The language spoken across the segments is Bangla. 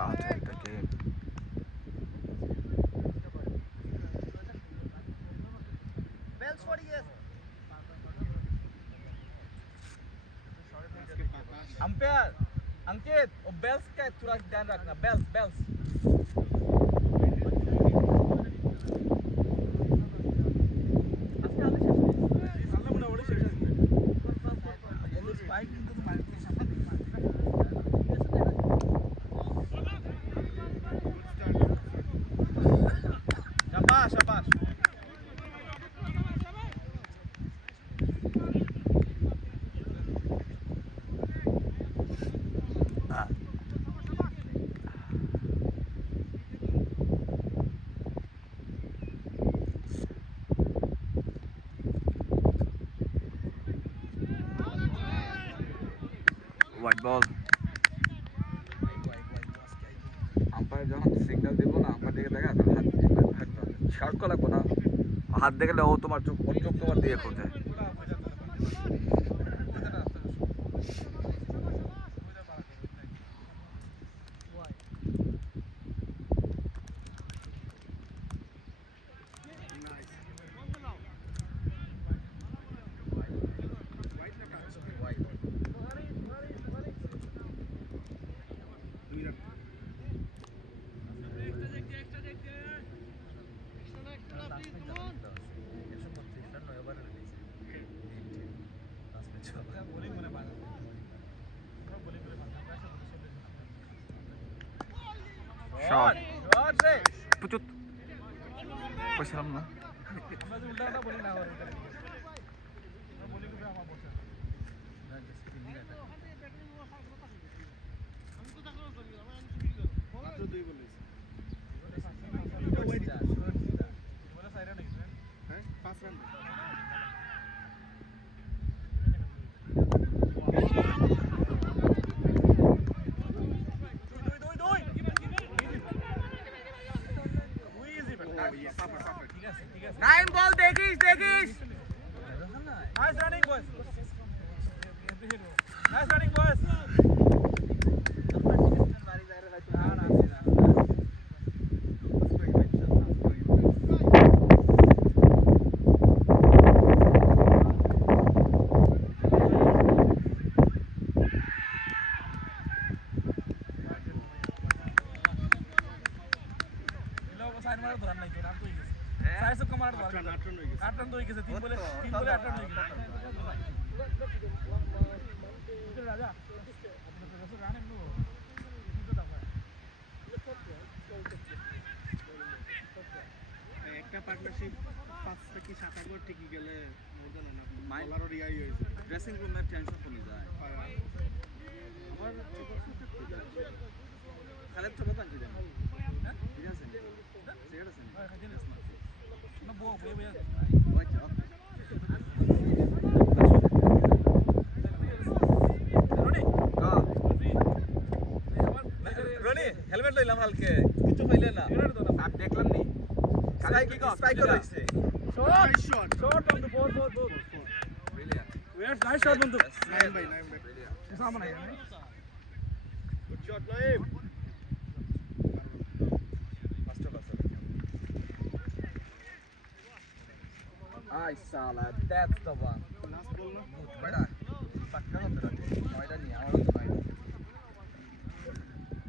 shot at the game. Umpire Ankit वो बेल्स का थोड़ा ध्यान रखना बेल्स बेल्स शाबाश शाबाश White ball. আম্পায়ার যখন সিগন্যাল দেবো না আম্পায়ার দিকে দেখা হাত শার্ট করা লাগবো না হাত দেখলে ও তোমার চোখ ওর চোখ তোমার দিয়ে খোঁজে শট शॉट रे পুচুত কইছিলাম না मैं उल्टा ना बोली ना और मैं बोली को আমার বসে আমি তো তাকলো করি আমার আমি শুনি করব মাত্র দুই বলেছি বলে সাইরা নাকি হ্যাঁ 5 রান নাইন বল দেখিস nice running boys nice running boys side মারা ধরার নাই তো রান তো হই গেছে সাইড সব কমার ধরার 8 রান হই গেছে 8 রান তো হই গেছে 3 বলে 8 রান হই গেছে রাজা রান এমন একটা পার্টনারশিপ 5 থেকে 7 আগর ঠিকই গেলে মোর জানা না মাইলারও রিয়াই হইছে ড্রেসিং রুমের টেনশন কমে যায় আমার খালেদ ছোট পাঞ্চি দেন হ্যাঁ ঠিক আছে সেটা আছে না খাদিন আছে না বো বো বো আচ্ছা রনি হেলমেট লইলাম হালকে কিছু পাইলে না আপ দেখলাম নি স্ট্রাইক হইছে shot on the ball brilliant nice shot বন্ধু 9 বাই ব্রিলিয়ান্ট সামনে নাই good shot live Ay sala, that's the one. Last ball na. Bada. Pakka hote rahe. Noida nahi, amar to noida.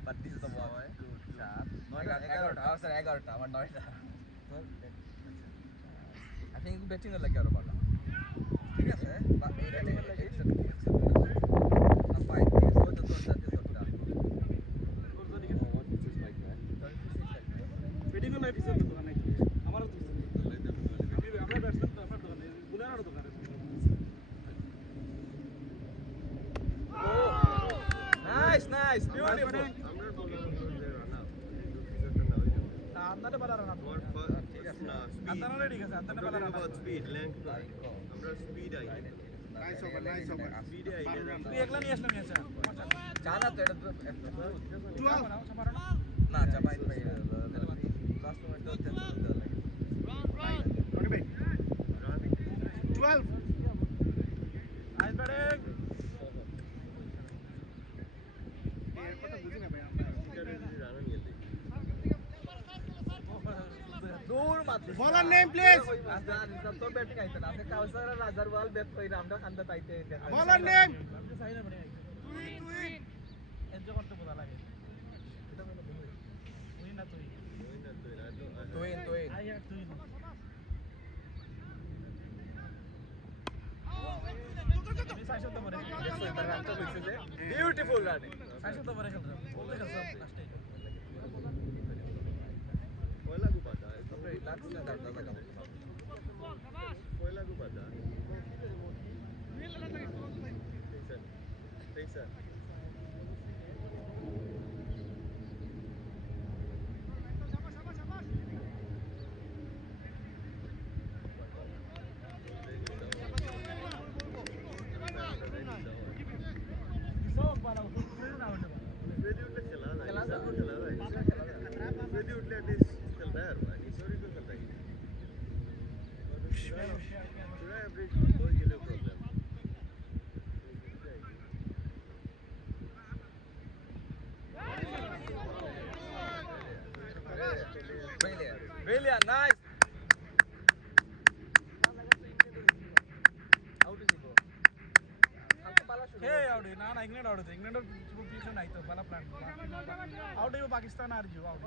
But this is the one. Good shot. Noida 11 ta, sir 11 ta, amar noida. I think batting lage aro bala. ঠিক আছে? বা এই batting lage action দিয়েছে। না ফাইন, ঠিক আছে ওই তো দরজা দিয়ে দরজা। দরজা দিকে what is this like that? Batting এর লাইফ হিসাব তো দোকানে। আমারও তো আমরা ব্যাটসম্যান তো আপনার দোকানে বুলার দোকানে নাইস নাইস বিউটিফুল আমরা বলার রান আউট না আপনাদের বলার রান আউট ঠিক আছে না আপনারা ঠিক আছে আপনাদের বলার রান আউট স্পিড লেংথ আমরা speed I nice over speed I তুই একলা নিয়ে আসলাম আচ্ছা জানা তো এটা 12 না চাপাই ভাই লাস্ট মোমেন্ট তো 12 নাইস ব্যাটিং এর কথা বুঝি না ভাই আমরা দূর মাত্র Bowler name, please. আচ্ছা রিজার্ভ তো ব্যাটিং আইতে না আপনি কাউসার রাজার বল ব্যাট কইরা আমরা খান্দা তাইতে Bowler name. এনজয় করতে বোঝা লাগে তুই না তুই তুই আই আর তুই না আমি সাইড শট ধরে রানটা কইছে যে বিউটিফুল রান সাইড শট ধরে খেলছো বলতে খেলছো লাস্টে পয়লা গুপাতা আমরা রিল্যাক্স না দাঁড়া দাঁড়া পয়লা গুপাতা Peyser. সব বালা ফুল না হলো Ready उठले खेला था Ready उठले एटलीस्ट खेलता है यार भाई सॉरी तो खेलता है पूरा एवरेज बहुत ये problem Brilliant, nice. Out is it? হে আউট না না ইংল্যান্ড আউট হচ্ছে ইংল্যান্ডের পিছনে নাই তো বালা প্ল্যান আউট হইব পাকিস্তান আর জিও আউট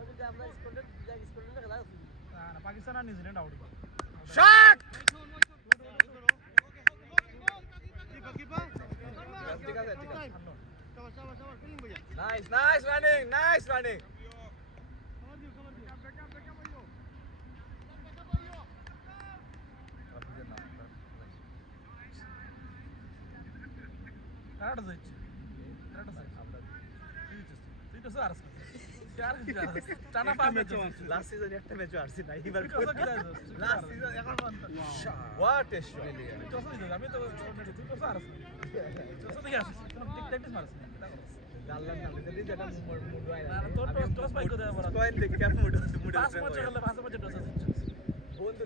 না না পাকিস্তান আর New Zealand out Shot! Nice, nice running, nice running. কারাটা যাচ্ছে কারাটা যাচ্ছে তুই তো সারস চার টানা পাঁচ ম্যাচ Last season একটা ম্যাচও আরছি না এবার লাস্ট last season এখন what a shot. তুই তো সারস আমি তো তুই তো সারস তুই তো দেখি আসছিস টিক টিক মারছিস গাল্লার নামে যদি যেটা মুড হয় না তোর টস পাই করে দেব কয়েন দেখে মুড পাঁচ ম্যাচ হলে পাঁচ ম্যাচ টস আছে বন্ধু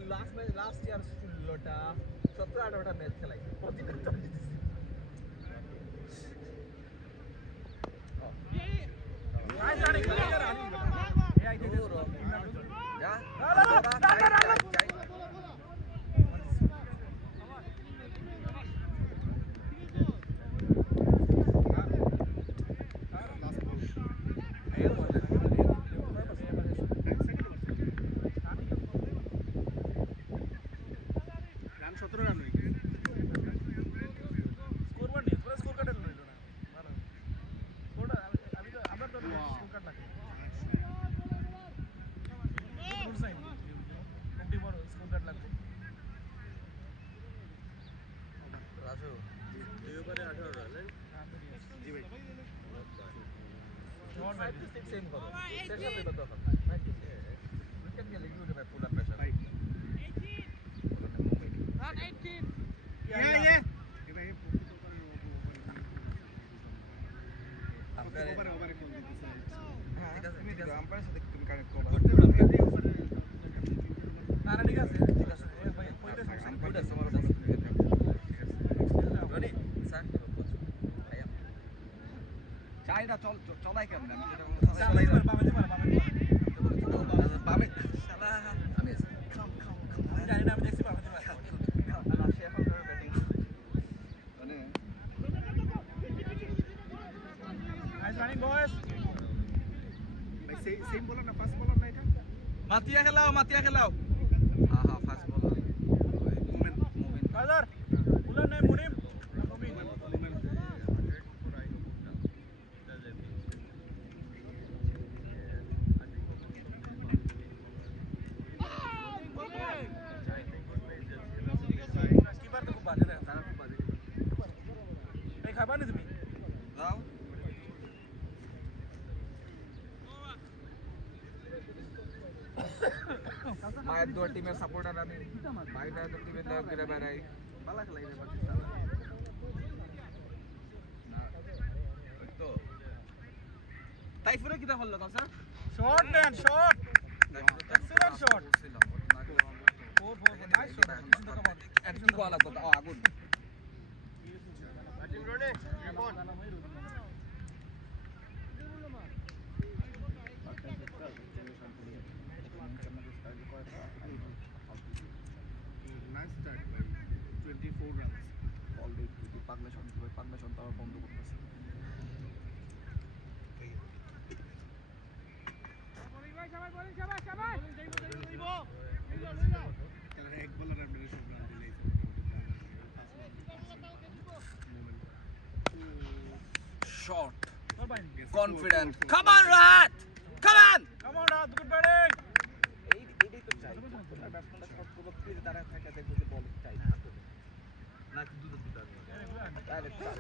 লাস্ট ইয়ার ষোলোটা 17-18টা ম্যাচ খেলাই প্রতিটা টস জিতেছি নাইস রানিং রানিং এই আইতে যা রান 17 রান হয়ে স্কোর বোর্ড নেই পুরো স্কোর কার্ড নিল না ভালো স্কোরটা আমি তো আমরা তো স্কোর কার্ড লাগে রুল সাইন কোনটি বড় স্কোর কার্ড লাগবে রাজু এই ওভারে 18 রান জি ভাই নট ব্যাড সেম করো সেশন দেব তো এখন উইকেট গেলে ইউ দেবে ফুল প্রেসার ভাই ইয়া এ ভাই আপনার ওভারে কোন দিতেছে ঠিক আছে তুমি আম্পায়ারের সাথে তুমি কানেক্ট করো না না ঠিক আছে ঠিক আছে ভাই পয়টা সমস্যা নেই আম্পায়ার তোমার রনি স্যার ভাইয়া চাইটা চলাই কেমন আমি যেটা বলছি চালাই বামে বামে শালা আমি জানি না আমি দেখছি বামে রাশি এখন ব্যাটিং মানে নাইস রানিং বয়েস ভাই সেম বলার না ফার্স্ট বলার না এটা মাতিয়া খেলাও হ্যাঁ হ্যাঁ ফাস্ট বলার মুমিন কাজার উলার নেম মুনিম মুমিন কিপার তো খুব বাজে রে তারা খুব বাজে এই খাবার নি তুমি দাও মায়ের দুয়ার টিমের সাপোর্টার আমি বাইরে তো টিমের লোক গিরে বেড়াই ভালো খেলাই রে পাকিস্তান তো তাইফুরে কিটা হল sir shot man shot Excellent shot. 4 nice shot কিন্তু কাম একটু গোল লাগতো আগুন ব্যাটিং রনে রিপোর্ট মারা বন্ধ করতেছে। তাহলে এক বলার আমরা সব রান দিলেই শট তোর ভাই কনফিডেন্ট, কাম অন রাত, কাম অন। কাম অন রাত, গুড ব্যাটিং। এইটাই তো চাই তোমরা ব্যাটসম্যানরা শর্ট করবো ক্রিজে দাঁড়ায় থাকা দেখবো যে বল চাই নাকি দুটো আরে হ্যাঁ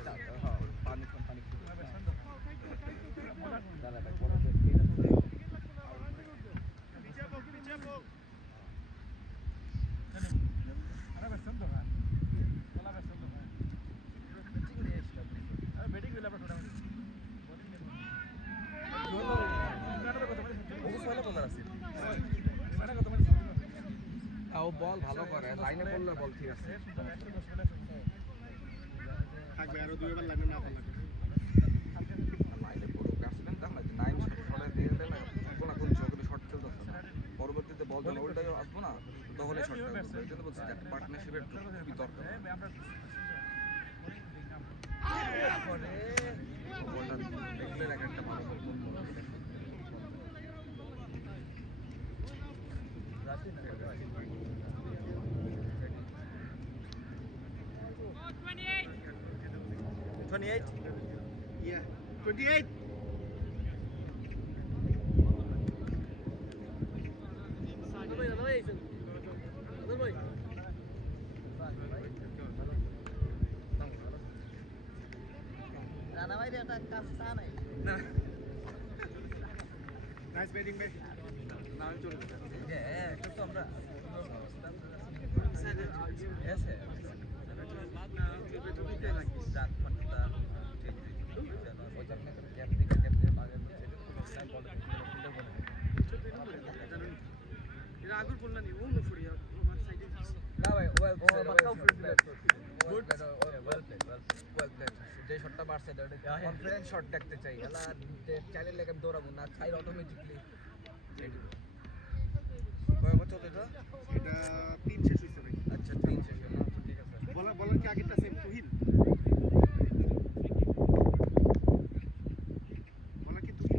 পানি দাঁড়ায় থাক বল আরে বেসন তো ভাই, বলা বেসন তো ভাই। আরে ব্যাটিং দিলে আমরা টোটাল ও বল ভালো করে, লাইনে পড়লে বল ঠিক আছে। থাকবে আরো দুইবার লাইনে না পারলে লাইনে পড়ো, ব্যাটসম্যান দেখো না 9 শটে দিয়ে দিলে কোন কোন চোখে শট খেলতেছে না। পরবর্তীতে বল যখন উল্টায় আসবো না তখনই শট খেলবে। এই জন্য বলছি যে পার্টনারশিপের খুবই দরকার। বলটা দেখলে এক একটা ভালো বল ইয়া 28 নাইস ব্যাটিং ভাই না আমি চলে যেতে যে শটটা মারছে কনফিডেন্স শট দেখতে চাই, এলা চাইলে লেগে দৌড়াবো না, খাই অটোমেটিকলি কয় বছর এটা? এটা 3 শেষ হইছে ভাই আচ্ছা 3 শেষ হলো, আচ্ছা ঠিক আছে। বলার কি আগেরটা সেম তুহিন বলার কি তুহিন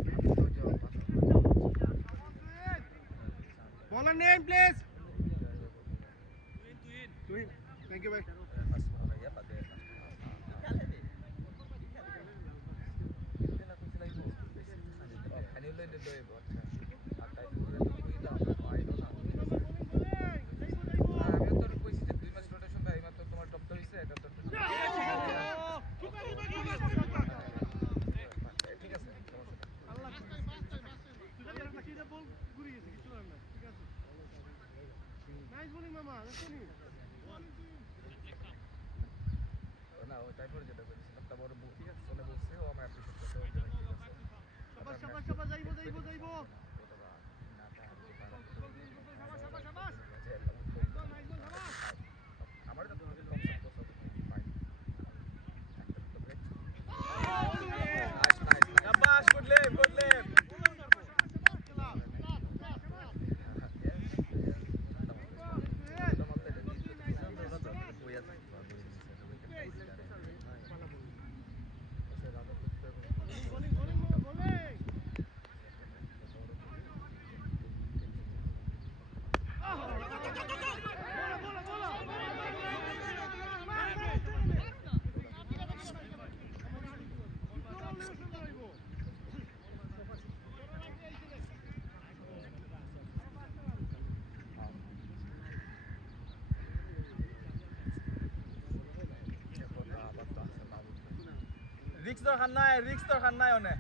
বলার name please Tuhin thank you ভাই না ও টাইপের যেটা করেছিলাম তা বড় ফোনে বলছে ও আমার অ্যাপ্রিশিয়েট করতে যাইবো আমার তো তোমাদের কনসেপ্ট পছন্দ ফাইন শাবাশ গুড লেভ রিক্স তো খান নাই ওনে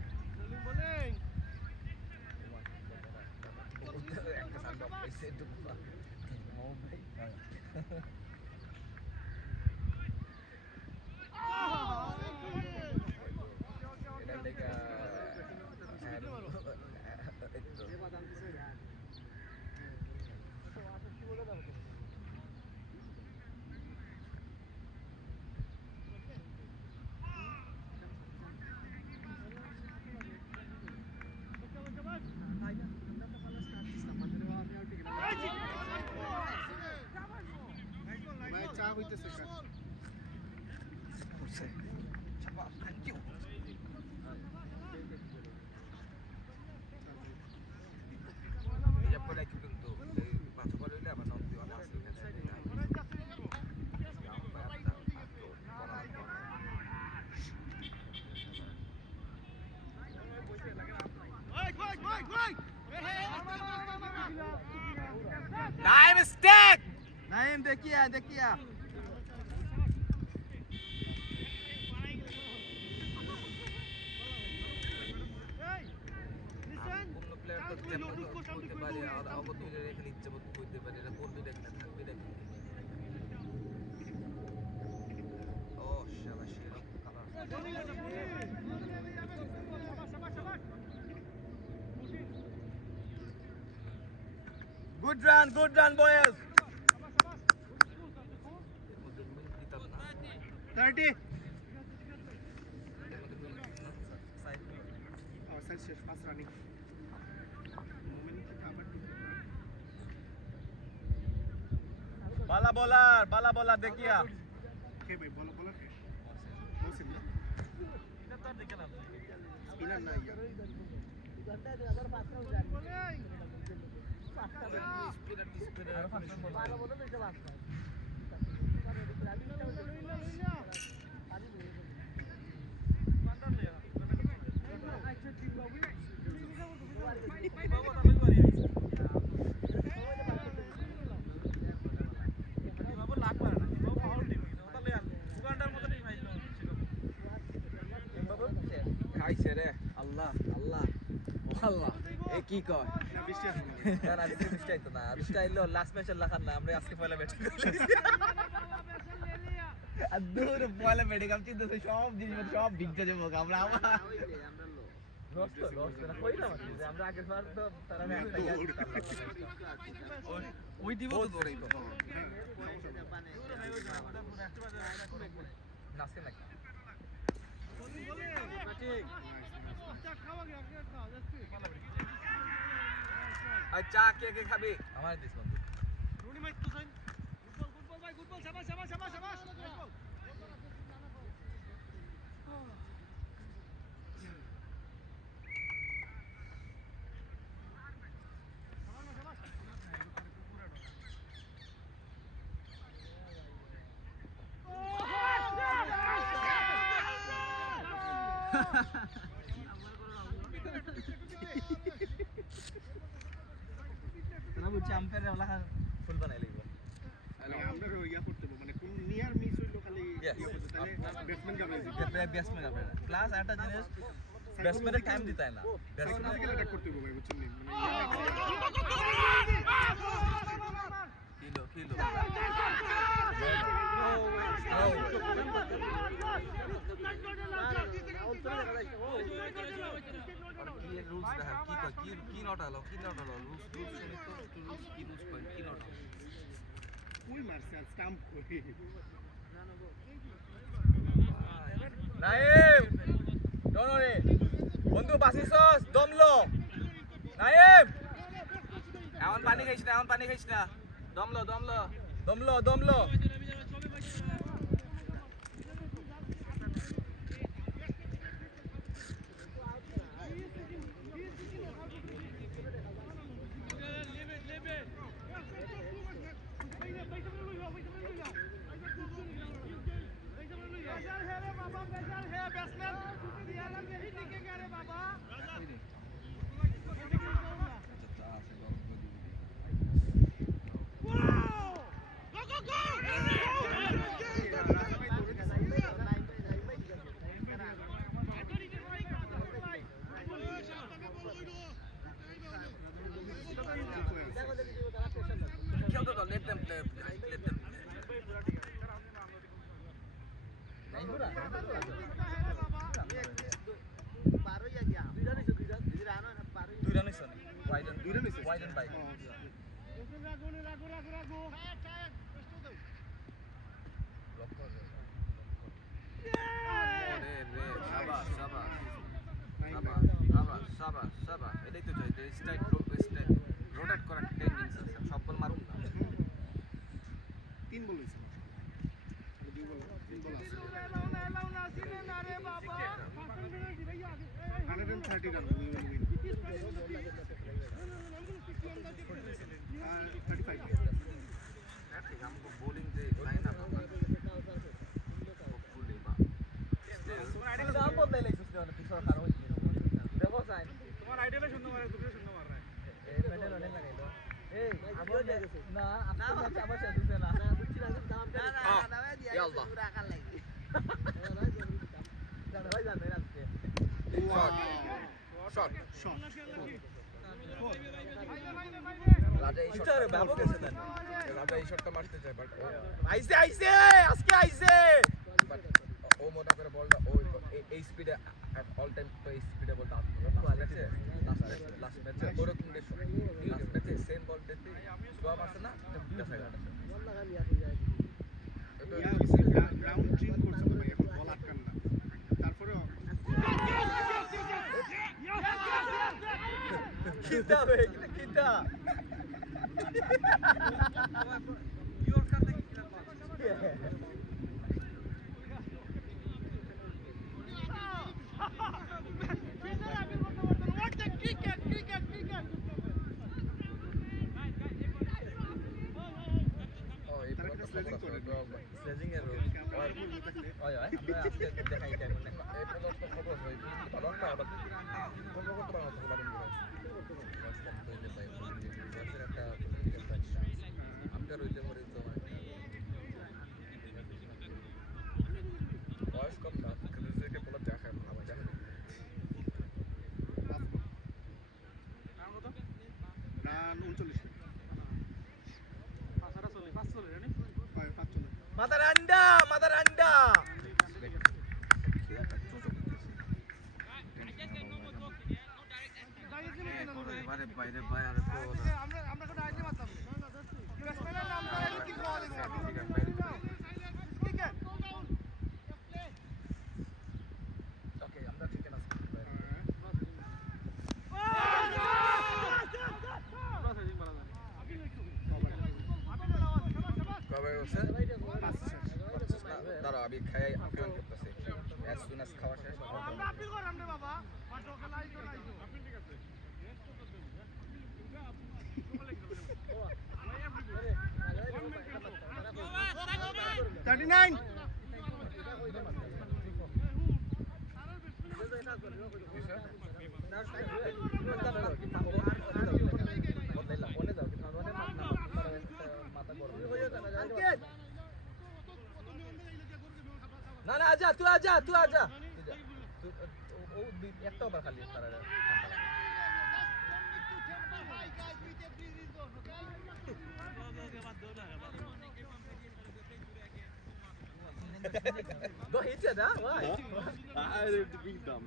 একটা সান্ড অফ পেছে একটু ও ভাই এটা লেগা Naim stick. Naim देखिए देखिए অন্য প্লেয়ার তো যেমন করতে পারে আর অবত মিলে এখানে ইচ্ছে মতো করতে পারে এটা করবে দেখ না থাকবে দেখ ও শালা সেরকম কালার Good run, boys. এর মধ্যে দিতাম না 30 এর মধ্যে সাইড और सर शेष पास रनिंग Bala bowler देखिए. के भाई बोलो बोलो वो सिंह स्पिनर ना यार খাইছে রে আল্লাহ আল্লাহ আল্লাহ এ কি কয় ना बिस्टिया না না আজকে মিস্টাই তো না আজকে আইলো লাস্ট ম্যাচের লাখান না আমরা আজকে পয়লা ব্যাটিং আর দূর পয়লা ব্যাটিং আমি চিন্তা সব জিনিস সব ভিজতে যাবো আমরা আবার লস না কইলা মানে যে আমরা আগের বার তো তারা ওই দিব তো দৌড়াই তো নাচকে নাকি আর চা কে কে খাবি আমার দিস বন্ধু না বুঝছি আম্পায়ার লাখান ফুল বানাই লাগবে আমরা ইয়া করতে হবে মানে কোন নিয়ার মিস হইলো খালি ইয়া করতে তাহলে ব্যাটসম্যান যাবে ব্যাটসম্যান হবে প্লাস একটা জিনিস ব্যাটসম্যানের টাইম দিতে হয় না ব্যাটসম্যান থেকে অ্যাটাক করতে হবে ভাই বুঝছেন নি মানে কিলো কি রুলস দেখা কি নট আলো রুলস শুনি তো রুলস কি নট ওই মারছে আর স্টাম্প করে নাইম ডোন্ট ওরি বন্ধু বাসিসস দমলো নাইম এমন পানি খাইছ না দমলো let them play. দুই রান হইছে ওয়াইডেন বাই সাবাস এটাই তো চাই স্ট্রাইক রোটেট করার টেন্ডেন্সি আছে সব বল মারুন না 3 বল হইছে 3 বল আছে 130 রান উইন 35 हमको बॉलिंग दे लाइन अप होपफुली बा নাম বদলাই লাইছিস না পিছর খারাপ হইছে দেখো সাইন তোমার আইডিয়ালে শূন্য মারে তুমি শূন্য মাররা এই মেডেল অনেক লাগাইলো এই আবার না আপনার ম্যাচ আবার শেষ হচ্ছে না ইয়াল্লাহ ভাই জানেন আজকে শট রাজা এই ইচ্ছা রে শটটা বাবু মারতেছে না রাজা এই শটটা মারতে চায় বাট আইছে আজকে আইছে বাট ও মনে করে বলটা ও এই স্পিডে এট অল টাইম তো এই স্পিডে বলটা আসবে লাস্ট ম্যাচে ওরকম দেখো লাস্ট ম্যাচে সেম বল দিতে সব আসে না দেখা গেল গ্রাউন্ড ট্রিম করছে তো ভাই, এখন বল আটকান না। তারপরেও কিতা বে কিতা ও এই তারা একটা sledging করে। স্লেজিং এর রোল আমার বলতে থাকলে ওই আমরা আজকে দেখাই কেমন এই পর্যন্ত খবর হয় ভালো না বাট খবর করতে পারো না ভালো না আমরা রইতে মরে তো বয়স কম না ক্রিজকে বলা দেখা আমার দেখা রান 39 পাঁচ চলে জানি 5 মাদার আন্ডা এবারে বাইরে বাইরে আর আমরা কোন আইডিয়া মারতাম ব্যাটসম্যানের নাম ধরে কি কল ওকে আমরা চিকেন আছে কবে হচ্ছে দাঁড়াও আমি খাই ফোন করতেছি as soon as খাওয়া শেষ আপনি কর আমরা বাবা পাঁচটা খেলাই তো নাই তো আপনি ঠিক আছে 39 না না আজা তুই আজা ও একটা ওভার খালি তারা Go hit it, huh? Why? I had to be dumb.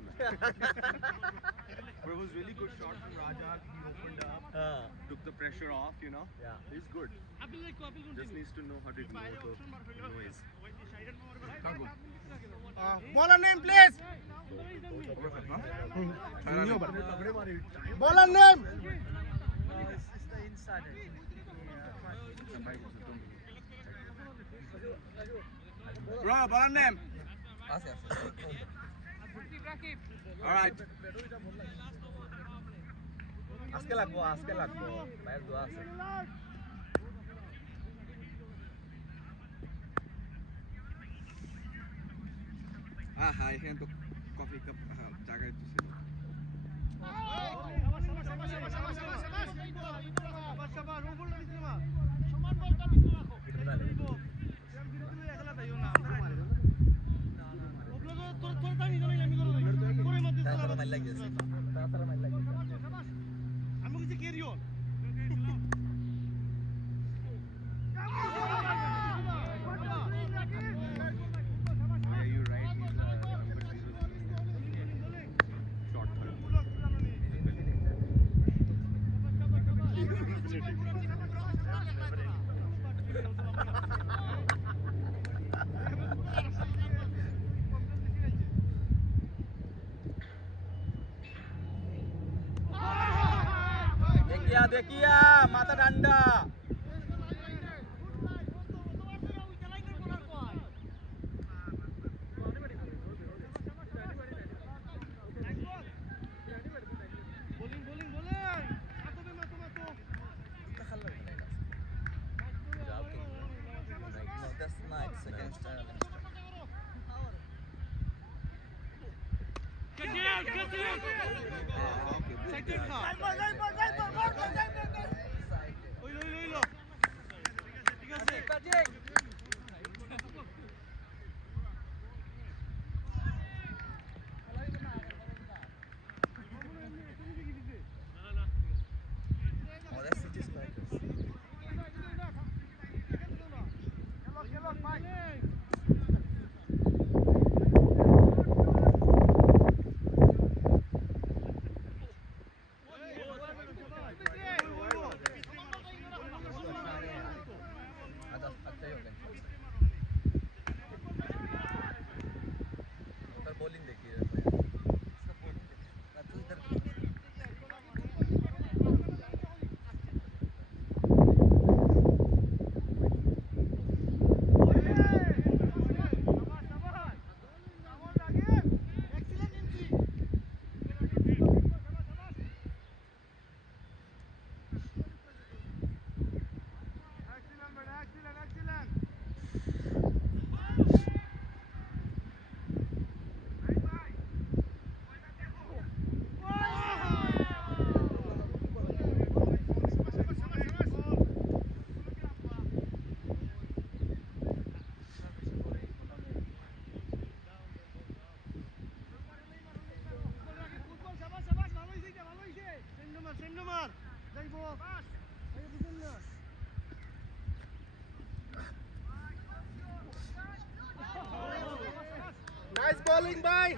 But it was really good shot from Raja. He opened up, took the pressure off, you know. Yeah. He's good. Just needs to know how to ignore the noise. bowler name please bowler name It's the inside. Bro, ball name. আছে All right. আজকে লাগবো ভাইয়ের দোয়া আছে হ্যাঁ এখানে তো কফি কাপ জায়গায় তো ছিল তাছাড়া মাইল লাগিয়েছে আমি কিছু কেরিও Yeah, you're right. He's short third. দেখিয়া মাথা ঠান্ডা That's nice. Second style. Get down! Oh, that's City Strikers. তার বোলিং দেখি Nice bowling, bye.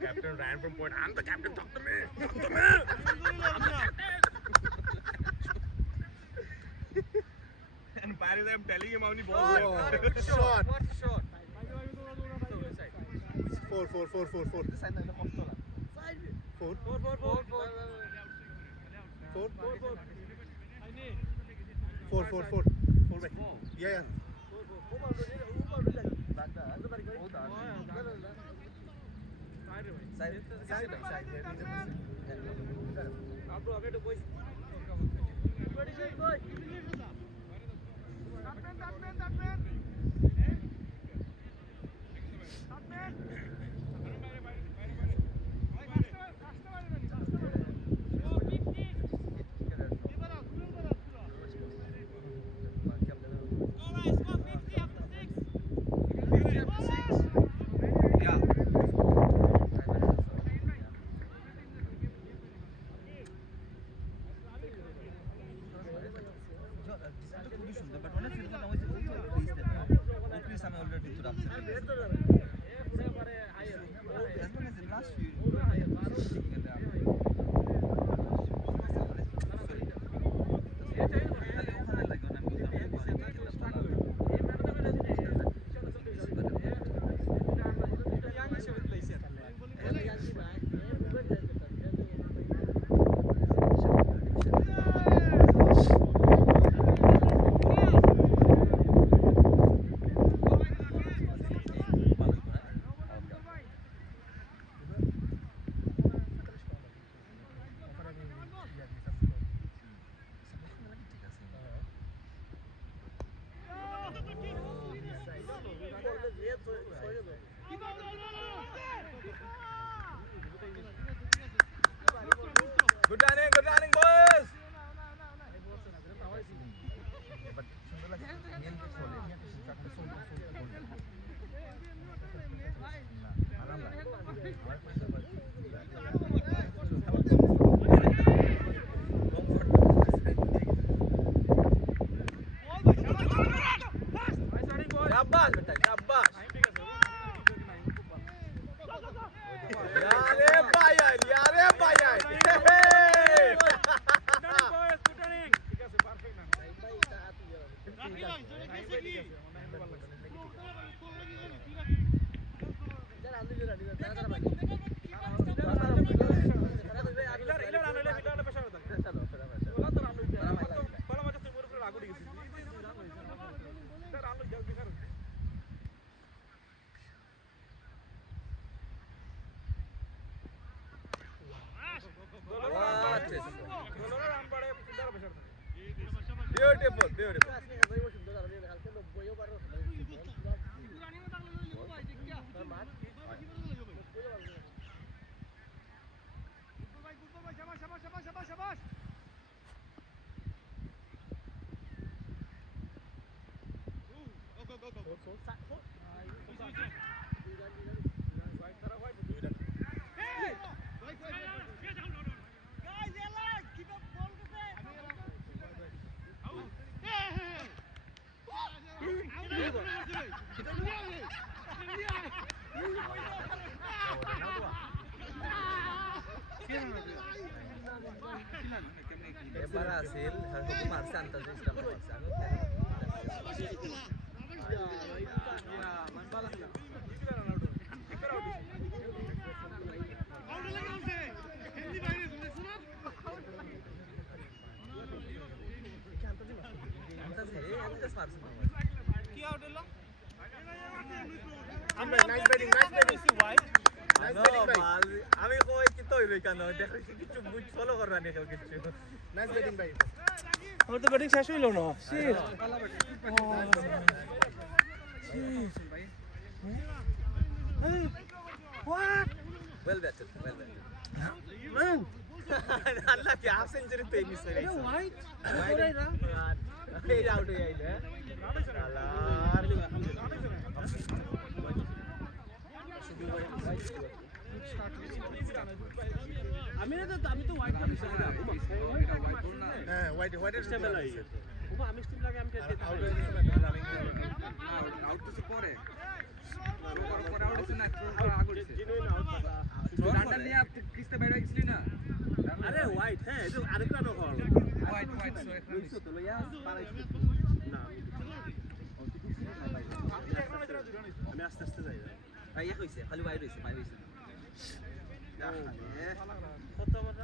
Captain ran from point. I'm the captain. Talk to me. Talk to me. I'm the captain. And Paris, I'm telling him how many balls. Shot. What shot? 4, 4, 4, 4, 4. This side na kofta la. 4, 4 4 4 4 4, 4 4 4, 4, 4. 4 back. Yeah, yeah. Good running, boys. शाबाश बेटा शाबाश यारे भाई Beautiful. এবার আসিল হয়তো মারছে আন্তাজে ইসলাম মারছে কি আউট হলো আমরা নাইস ব্যাটিং আমি কই কি তো হইলো কেন দেখো কিছু বুঝ ফলো করবা নি কেউ কিছু নাইস ব্যাটিং ভাই আমার তো ব্যাটিং শেষ হইলো না শিট well batted আল্লাহ কি হাফ সেঞ্চুরি তো মিস হয়ে গেছে হোয়াইট এই আউট হয়ে আইলে আল্লাহ আমি তো হোয়াইট কাপ হ্যাঁ হোয়াইটের স্টেবল আই আমি স্টিল লাগে আমি আউট তো পরে পরে আউট হইছে না আগুন রানটা নিয়ে আপনি কিস্তে বাইরে গেছিলি না আরে হোয়াইট হ্যাঁ এই আরেকটা নো হল হোয়াইট সো এখানে তো লইয়া পারাইছি না আমি আস্তে আস্তে যাই ভাই এক হইছে খালি বাইরে হইছে বাইরে হইছে কত বড়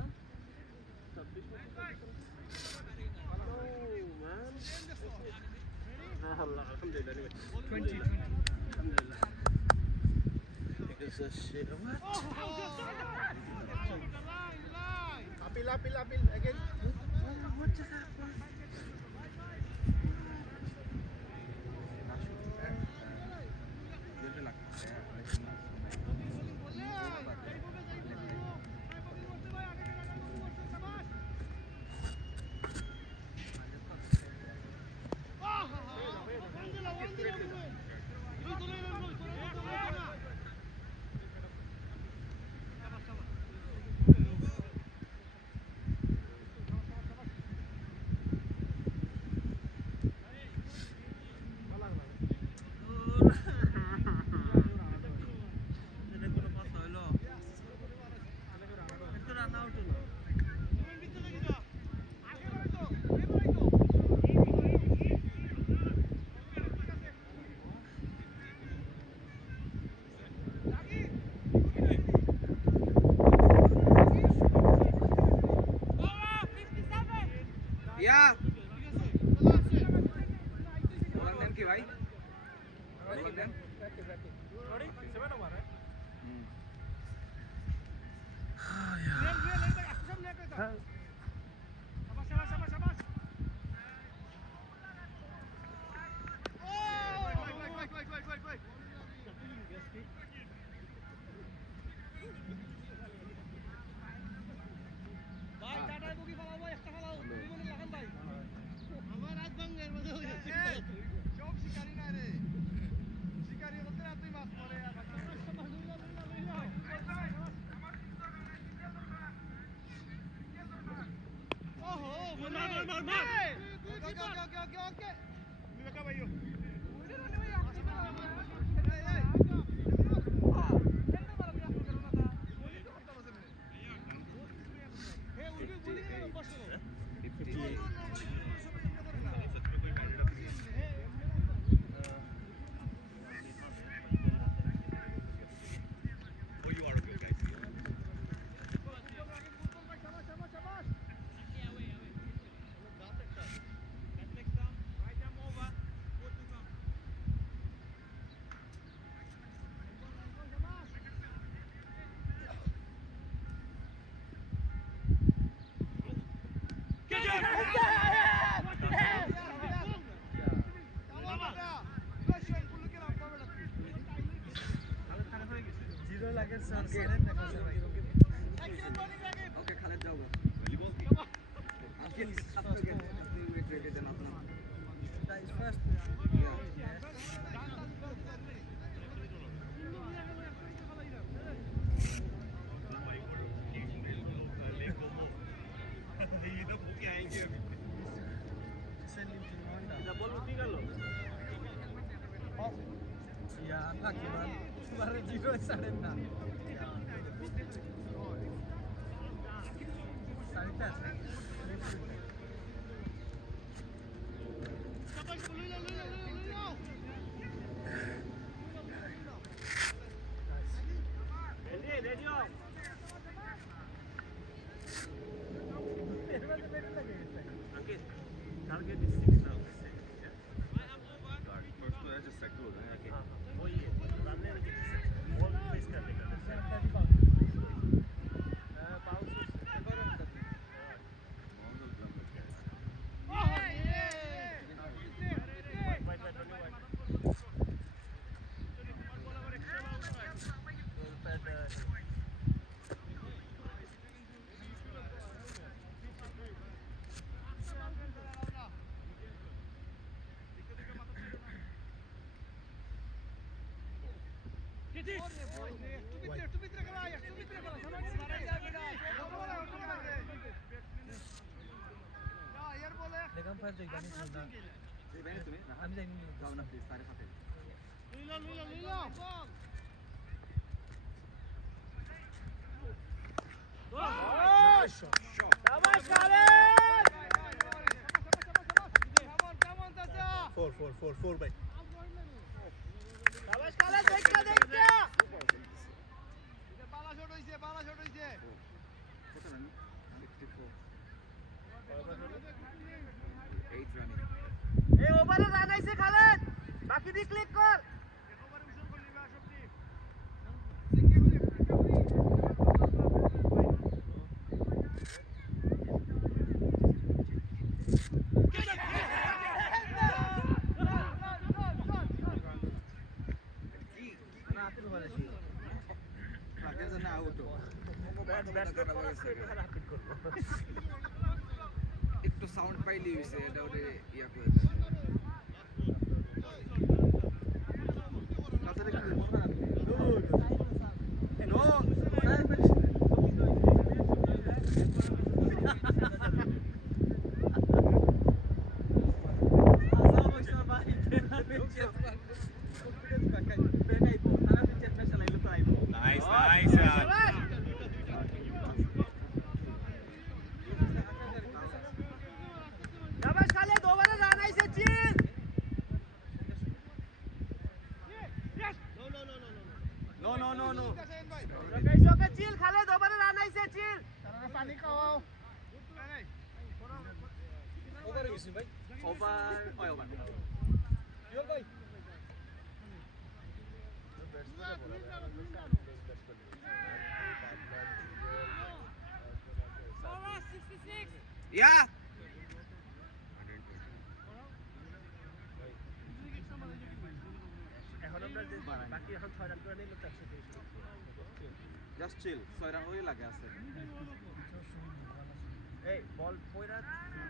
20 alhamdulillah because of shit apil again what just happened Yeah. One কি ভাই? One then. Ready? 7 over है ওকে খালেদ যাও আজকে আপনি ওয়েট রেখে দেন আপনার Guys, first. Send him to Rwanda. Off. Yeah, lucky man. Baru zero sudden na. Sanitas. Target is 6 now. First तो है just set हो रहा है वो ये रन लेने की बॉल फेस कर लेगा Lekan first जाएगा नहीं खेलना. हम जाएंगे. जाओ ना प्लीज सारे साथे Four by. কত রান 64 8 রানিং এই ওভারে রান আইছে খালেদ বাকি দি ক্লিক কর আগের জন্য আউট একটু সাউন্ড পাইলি হইছে এটা ওরে ইয়া করে তাছাড়া কি মনে রাখবে নো শাবাশ খালেদ ওভারে রান আইছে চিল নো ওকে চিল খালেদ ওভারে রান আইছে চিল Karena panik kau. ওভার গেছি ভাই ওভার ওভার Yol boy. ইয়া এখন আমরা যে বাকি এখন 6 রান করে নিলে 423 জাস্ট চিল 6 রান ওই লাগে আছে এই বল পয়রা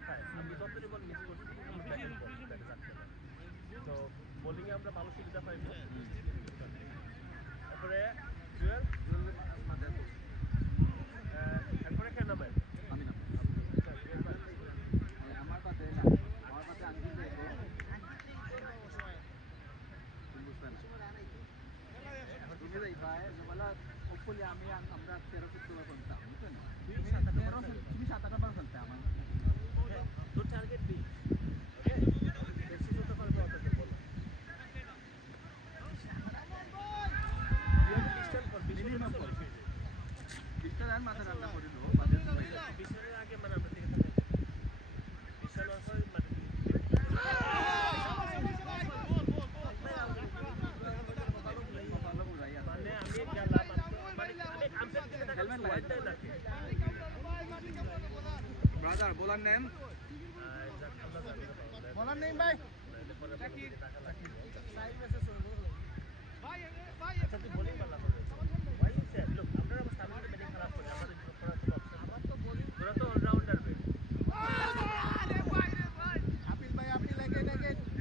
খায় আমি যতই বল মিস করছি আমি ব্যাকের বল ব্যাটে যাচ্ছে না তো বোলিং এ আমরা ভালো সুবিধা পাই তারপরে জুয়েল তারপরে কেন নামে আমি না আমার পাতে না আমার পাতে আনকি দেই তুমি যাই ভাই বলা হোপফুলি আমি আমরা 13 ফুট তোলা করতাম বুঝছেন তুমি 7-8 বার খেলতে আমার তোর টার্গেট বি ওকে বেশি যত পারবে অত বল ডিস্টেন্স কর মিনিমাম কর 20টা রান মাথা রান্না করে দেবো বাদে বিশনের আগে মানে আমরা থেকে থাকি বিশন অফার মানে ভালো বুঝাই আছে মানে আমি গেলাম মানে আমি আমসেট থেকে টাকা হেলমেট লাগাই ওয়াইড না brother bowler name Bola nih, Bay. আচ্ছা তুই বোলিং পারলা করে ভাই স্যার লুক আমরা অবস্থা আমাদের ব্যাটিং খারাপ করে আমাদের করা তো অপশন আমার তো বোলিং তোরা তো অলরাউন্ডার বে Apil, Bay, apil, again.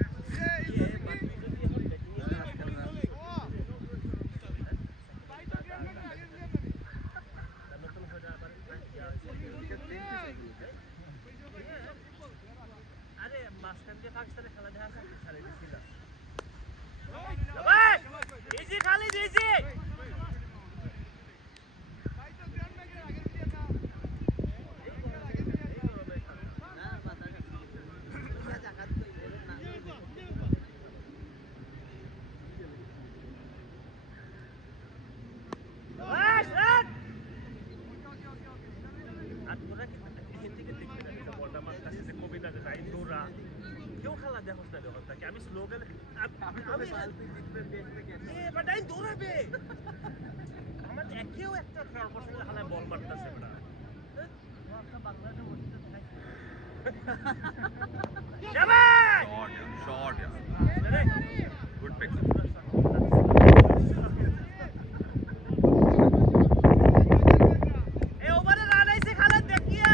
বেটাই দৌড়াবে আমার একেও একটা সর্বশেষ হালায় বল মারতেছে বেটা Short, yeah. Good pick. এ ওভারে রান আইছে খালেদ দেখিয়া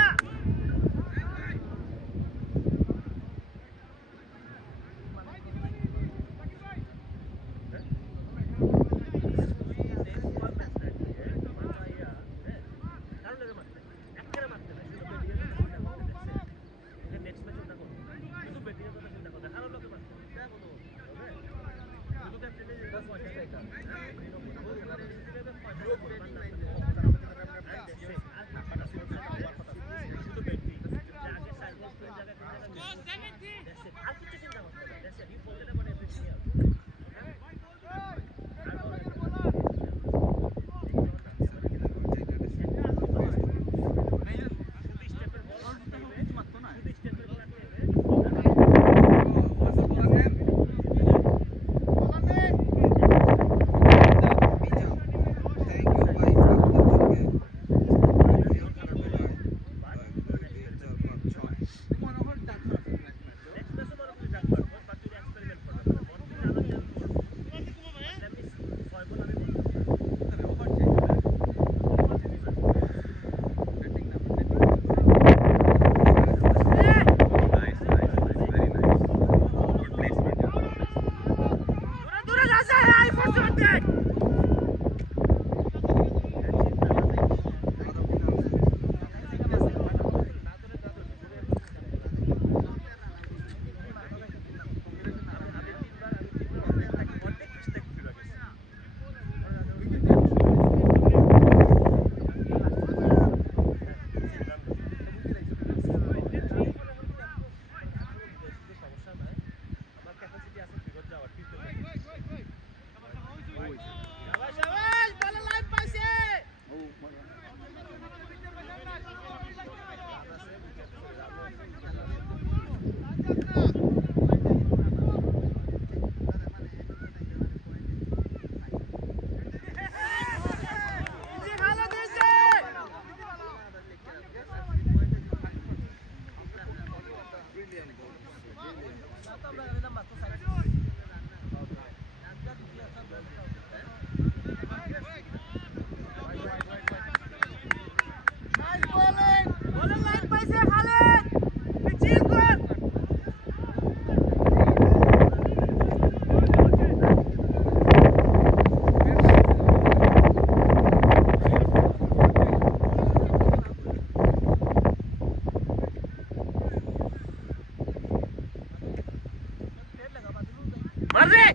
মাররে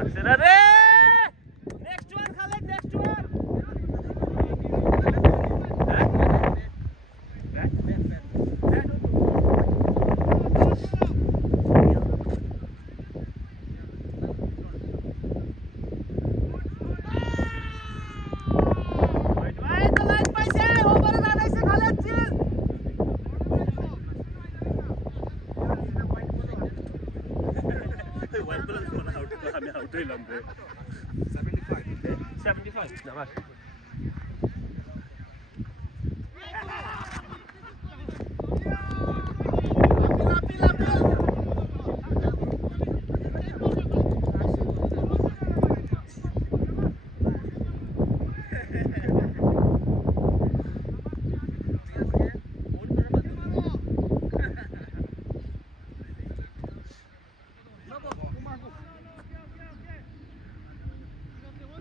আচ্ছা রে next one Khaled next one আমি আউট হইলাম রে 75 নামাজ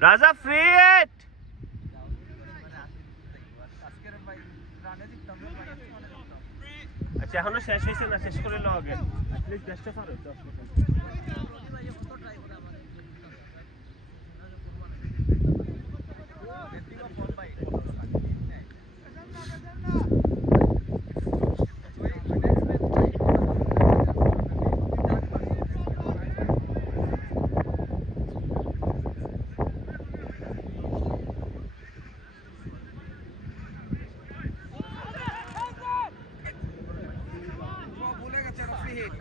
রাজা ফ্রি ইট আচ্ছা এখনো শেষ হয়েছে না শেষ করে নাও আগে প্লিজ বেস্ট অফ আর ভুলে গেছে, এটা free hit।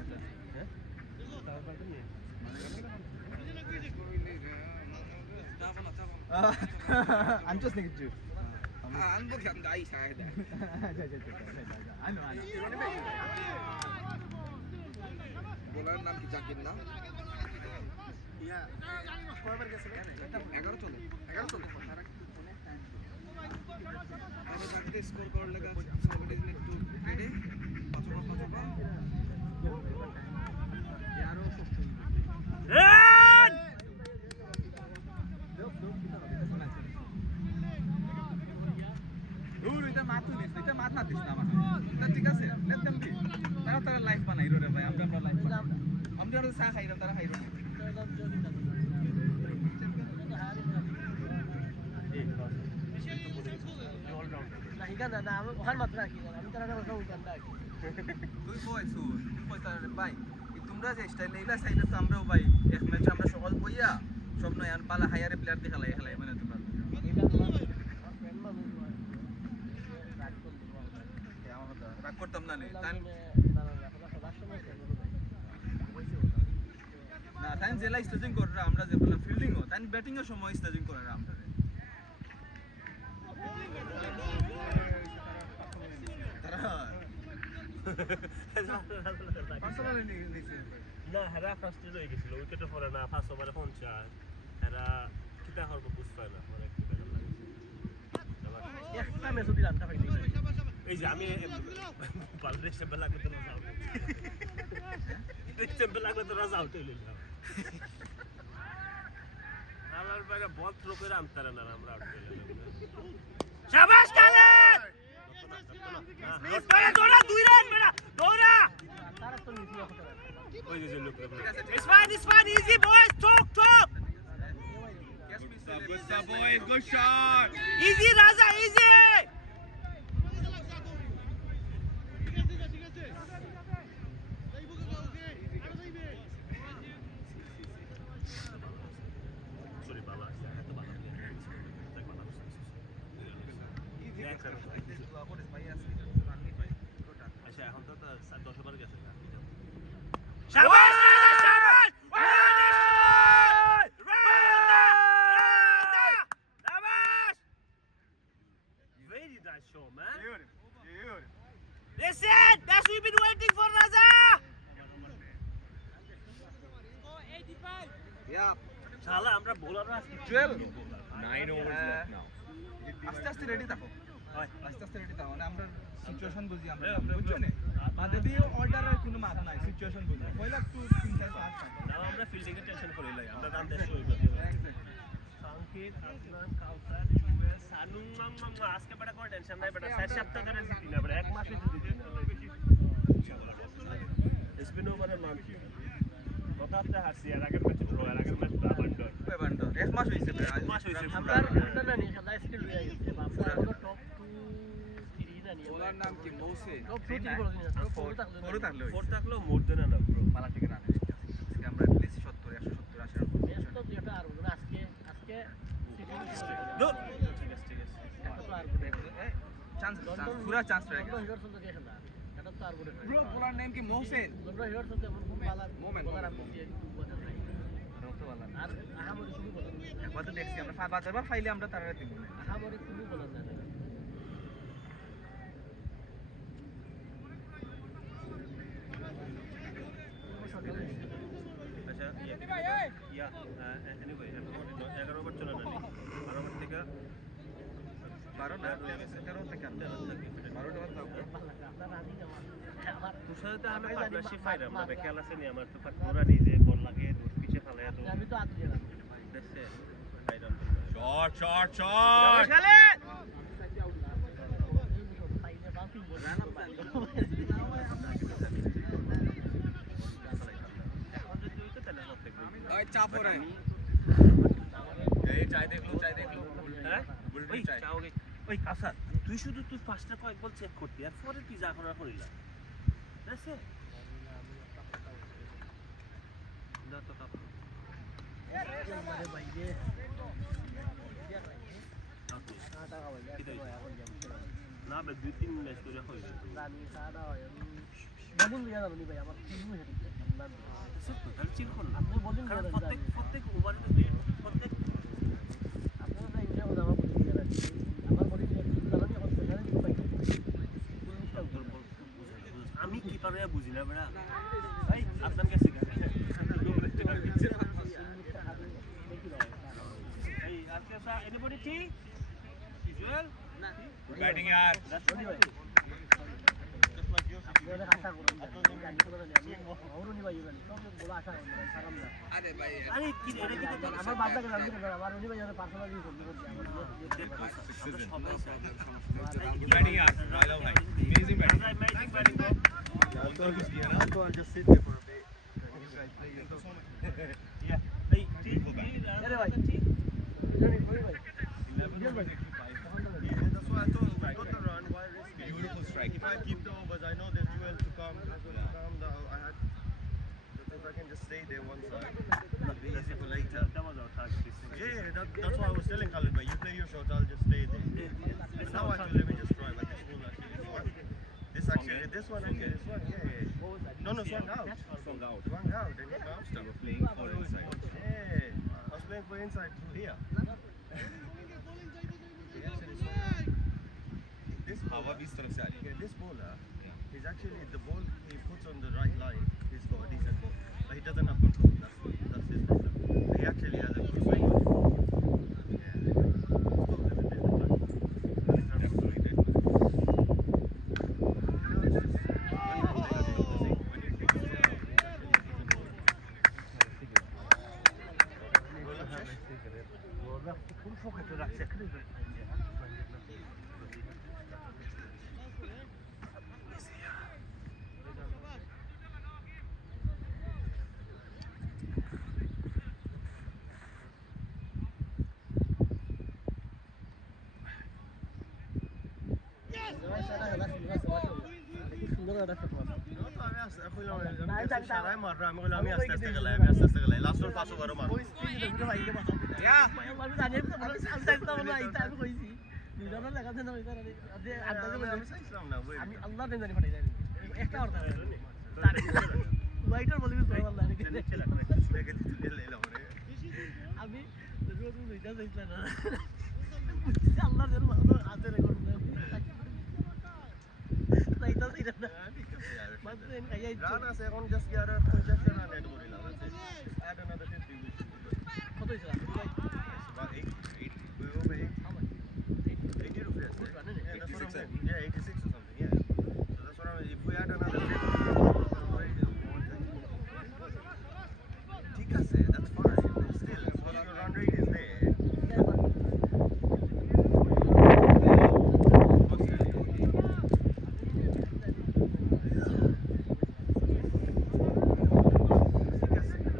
আছে আনছস নাকি কিছু আনবো কি আমি দাই সাহেব আনো বোলার নাম কি জাকির না ইয়া কয়বার গেছে 11 চলে 11 চলে আরে জাকির স্কোর করার লাগা somebody is need to ready 5 ইয়ারও দূর এটা মাথু দিস এটা মাথ না দিস না আমার এটা ঠিক আছে লেট দেম বি তারা তারা লাইফ বানাইরো রে ভাই আমরা লাইফ আমরা চা খাইরাম তারা খাইরো না তুই কই তারা ভাই তোমরা যে স্টাইল এইলা চাইলে তো আমরাও ভাই এক ম্যাচ আমরা সকাল বইয়া সব নয় আর পালা হায়ারে প্লেয়ার দিয়ে খেলাই মানে তোমরা রাগ করতাম না না তাই জেলা স্টেজিং করে আমরা যে বললাম ফিল্ডিং ও তাই ব্যাটিং এর সময় স্টেজিং করে আমরা না হেরা ফার্স্টে হয়ে গেছিল উইকেটে পড়ে না 5 ওভারে 50 হেরা কিতা করব বুঝ পায় না মানে কি বেলা লাগে একটা ম্যাচও দিলাম তা পাইনি এই যে আমি বালরে সেবেলা করতে না যাও সেবেলা করতে না যাও তো লইলাম আমার বাইরে বল থ্রো করে আমতারে না আমরা আউট করলাম শাবাশ কালেদ দৌড়া দৌড়া 2 রান বেটা দৌড়া তারা তো নিচে হতে পারে ওই যে লোক it's fine easy boys talk Good shot, boys. Good shot. easy Raza easy sorry baba এত ভালো আচ্ছা এখন তো 10 ওভার গেছে শাবাশ শাবাশ very nice show man listen that's we've been waiting for Raza yeah শালা আমরা বোলাররা আজকে 9 overs left now আস্তে আস্তে রেডি থাকো আস্তে আস্তে রেডি থাকো মানে আমরা সিচুয়েশন বুঝি আমরা বুঝছো না মাঝে দিয়ে অর্ডারের কোনো মাথা নাই সিচুয়েশন বুঝি পয়লা 2 3 4 5 না আমরা ফিল্ডিং এর টেনশন করি লাই আমরা রান দেশ হই সংকেত আসলাম কাউসার ইউএস সানু আজকে বড় কোনো টেনশন নাই বেটা 4 সপ্তাহ ধরে জিতি না বেটা এক মাসে জিতি না স্পিন ওভারে মান কি কথাতে হাসি আর আগের ম্যাচ ড্র আর আগের ম্যাচ বান্ডর এক মাস হইছে এক মাস হইছে আমরা না নিয়ে খেলা স্কিল হয়ে গেছে বাবা আমরা টপ 2 3 না নিয়ে বোলার নাম কি মৌসে টপ 2 3 বড় দিন টপ 4 থাকলে বড় থাকলে ফোর থাকলেও মোর দেন না ব্রো পালা থেকে রান আজকে আমরা প্লিজ 70 170 80 বেশ তো যেটা আর বলবো আজকে নো ঠিক আছে এটা তো আর চান্স পুরা চান্স রয়ে বড় গেছে হিরোর সঙ্গে দিয়ে খেলা এটা তো আর বড় ব্রো বোলার নাম কি মৌসেন বড় হিরোর সঙ্গে এমন খুব ভালো মোমেন বলার আমি বলতে নাই রক্ত वाला আর আহামরি শুরু বলার একবার তো দেখছি আমরা 5 বার ফাইলে আমরা তারা দিব না আহামরি শুরু বলার না আচ্ছা ইয়া এনিওয়ে 11 ওভার চলে না 12 ওভার থেকে 12 না 13 থেকে 12টা বাদ দাও আপনার রানি আমার তোর সাথে তো আমি পার্টনারশিপ পাই আমরা বেকাল আছে নি আমার তো পার্টনাররা নিজে বল লাগে দূর পিছে ফেলে তো আমি তো আত দিলাম দেখছে আইডন Shot, shot. খালেদ পাইলে বাকি রান আপ এখন যদি হইতো তাহলে হতে ওই চাপ রে এই চাই দেখলো হ্যাঁ বুলটন ওই চাই চাও গে ওই কাসার তুই শুধু তুই পাঁচটা কয়েক বল চেক করতি আর পরে তুই যা করার করিলা দেখছে না তো কাপ আরে ভাই রে না বে দুই তিন ম্যাচ করে হইল রানি সাদা হয় আমি বলিং দিয়া জানি ভাই আমার টিমও হেড আল্লাহ তাহলে চিল করলাম আপনি বলিং কারণ করেন প্রত্যেক ওভারে তো প্রত্যেক আপনারা না ইন্ডিয়া কথা আমার বলিং দিয়া রাখছি আমার বলিং দিয়া জানি এখন সেখানে কি পাই আমি কি পারে বুঝি না বেড়া ভাই আপনার কাছে এই আজকে এনিবডি টি ভিজুয়াল ব্যাটিং यार আপনারা আশা করুন জানি করে আমি ওরনি ভাই জানি সব বড় আশা হয় সারাম না আরে ভাই আরে কি এটা কি আমার বাদটা করে আমি আমার উনি ভাই পার্সোনালি করতে করতে আমার ব্যাটিং यार রাইলা ভাই amazing batting amazing batting So I'll just sit there for a bit. या এই টি আরে ভাই জানি ভাই ভাই Yeah, that's why I thought we got the run. Why risk it? Beautiful strike. If I keep the overs, I know there's 12 to come. I had. If I can just stay there one side, it'll be easy for later. that was our target this thing Yeah, that's why I was telling Khalid, but you play your shots, I'll just stay there. But now I thought, let me just try, but this one actually worked. This one, yeah. No, swung out. Swung out. Swung out, and he bounced They up. were playing for inside. Yeah, I was playing for inside through here. He actually swung out. This हवा bowler, 20 तरफ से आ रही yeah, this bowler is actually the ball he puts on the right line. He's got a decent ball, but he doesn't have control. That's his problem. He actually has a good swing. Yeah, কোন ফোকাসে রাখছে এখানে সুন্দর একটা শট আমি আস্তে আস্তে গেলাই লাস্ট ওর পাঁচও বারো মার আমি আল্লাহ জানি ফাটাই জানি একটা অর্ডার ওয়াইটার বলি আমি রোজ দুইটা যাইছিলাম না আল্লাহ যেন হাতে রেকর্ড যাইতা যাইতা না মাত্র খাইয়া রান আছে এখন জাস্ট 50 রান এড করিলাম add another 50 we should be good. কত হইছিল About 8 we over 8 80 rupees Good run, yeah, isn't it? that's what I'm saying. Yeah, 86 or something, yeah. So that's what I'm, if we add another 50 ঠিক আছে, that's fine. Still, because your run rate is there.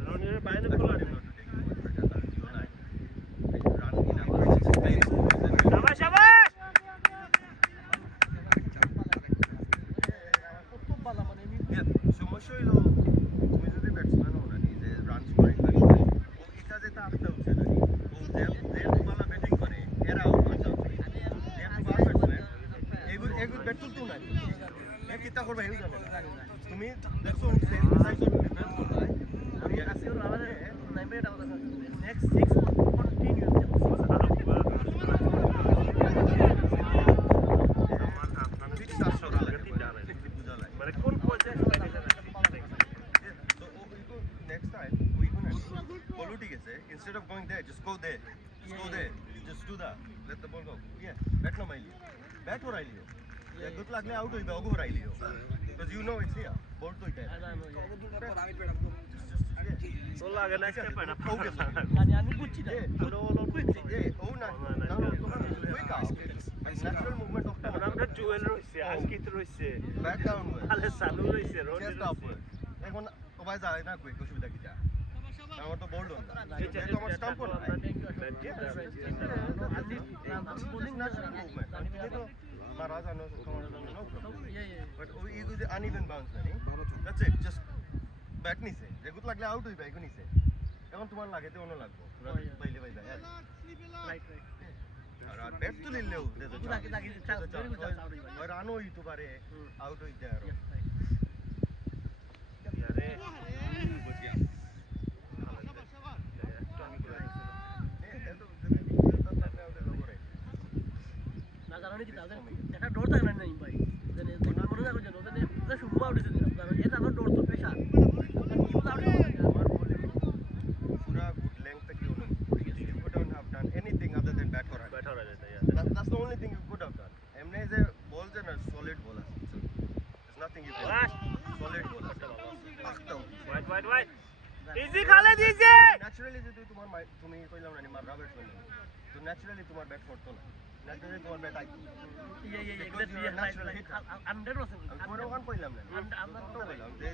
রনির বাইরে I খোলা told him not to take it much better. Run enough. শাবাশ শাবাশ খুব ভালো মানে আমি Yeah, সমস্যা হইলো তুমি যদি ব্যাটসম্যান হও না যে রান স্কোরিং ব্যাটসম্যান ও এটা যেটা আসতে হচ্ছে না ও যে বালা ব্যাটিং করে এরা আউট হয়ে যাচ্ছে ব্যাটসম্যান এগুলো ব্যাট তুলতো না এ কিতা করবে হেউ জানে না তুমি দেখছো সেম সাইজ অফ ডিফেন্স করতে আমি কাছে আমাদের 9 মিনিট আমাদের নেক্সট 6 কন্টিনিউ ঠিক চারশো রান লাগে বুঝা লাগে মানে কোন পর্যায়ে So next time we gonna bolu ঠিক আছে instead of going there just go there just do that let the ball go yeah bat na maili bat ho raili ho yeah good lagle out hoibe ogo raili ho because you know it's here ball to ita আমি পেড়াম just তোর লাগে নেক্সট স্টেপ না okay জানি আমি বুঝছি না yeah oh na quick out natural movement of এখন আমরা জুয়েল রইছে আজকিত রইছে back downward আলে সানু রইছে রনি chest upward এখন ওবাই যায় না quick অসুবিধা কি যা আমার তো বোল্ড হল এটা আমার স্টাম্প না আমি বোলিং natural movement তুমি তো মারা জানো তোমার no problem but ওই ইগো যে uneven bounce জানি that's it just ব্যাট নিছে যেগুত লাগলে আউট হইবে এগো নিছে এখন তোমার লাগে তো অন্য লাগবো বাইলে বাইলে রাইট রাইট আর ব্যাট তো লিলেও দেতো তাকে তাকে chance very good chance out আর রান হইতো পারে আউট হইতে আর wide. Easy, Khalid, easy! Naturally যদি তোমার তুমি কইলাম না মার রাবেট করলে তো ন্যাচারালি তোমার ব্যাট করতো না ন্যাচারালি তোমার ব্যাট আইতো তোমার ওখান কইলাম না আমরা তো কইলাম যে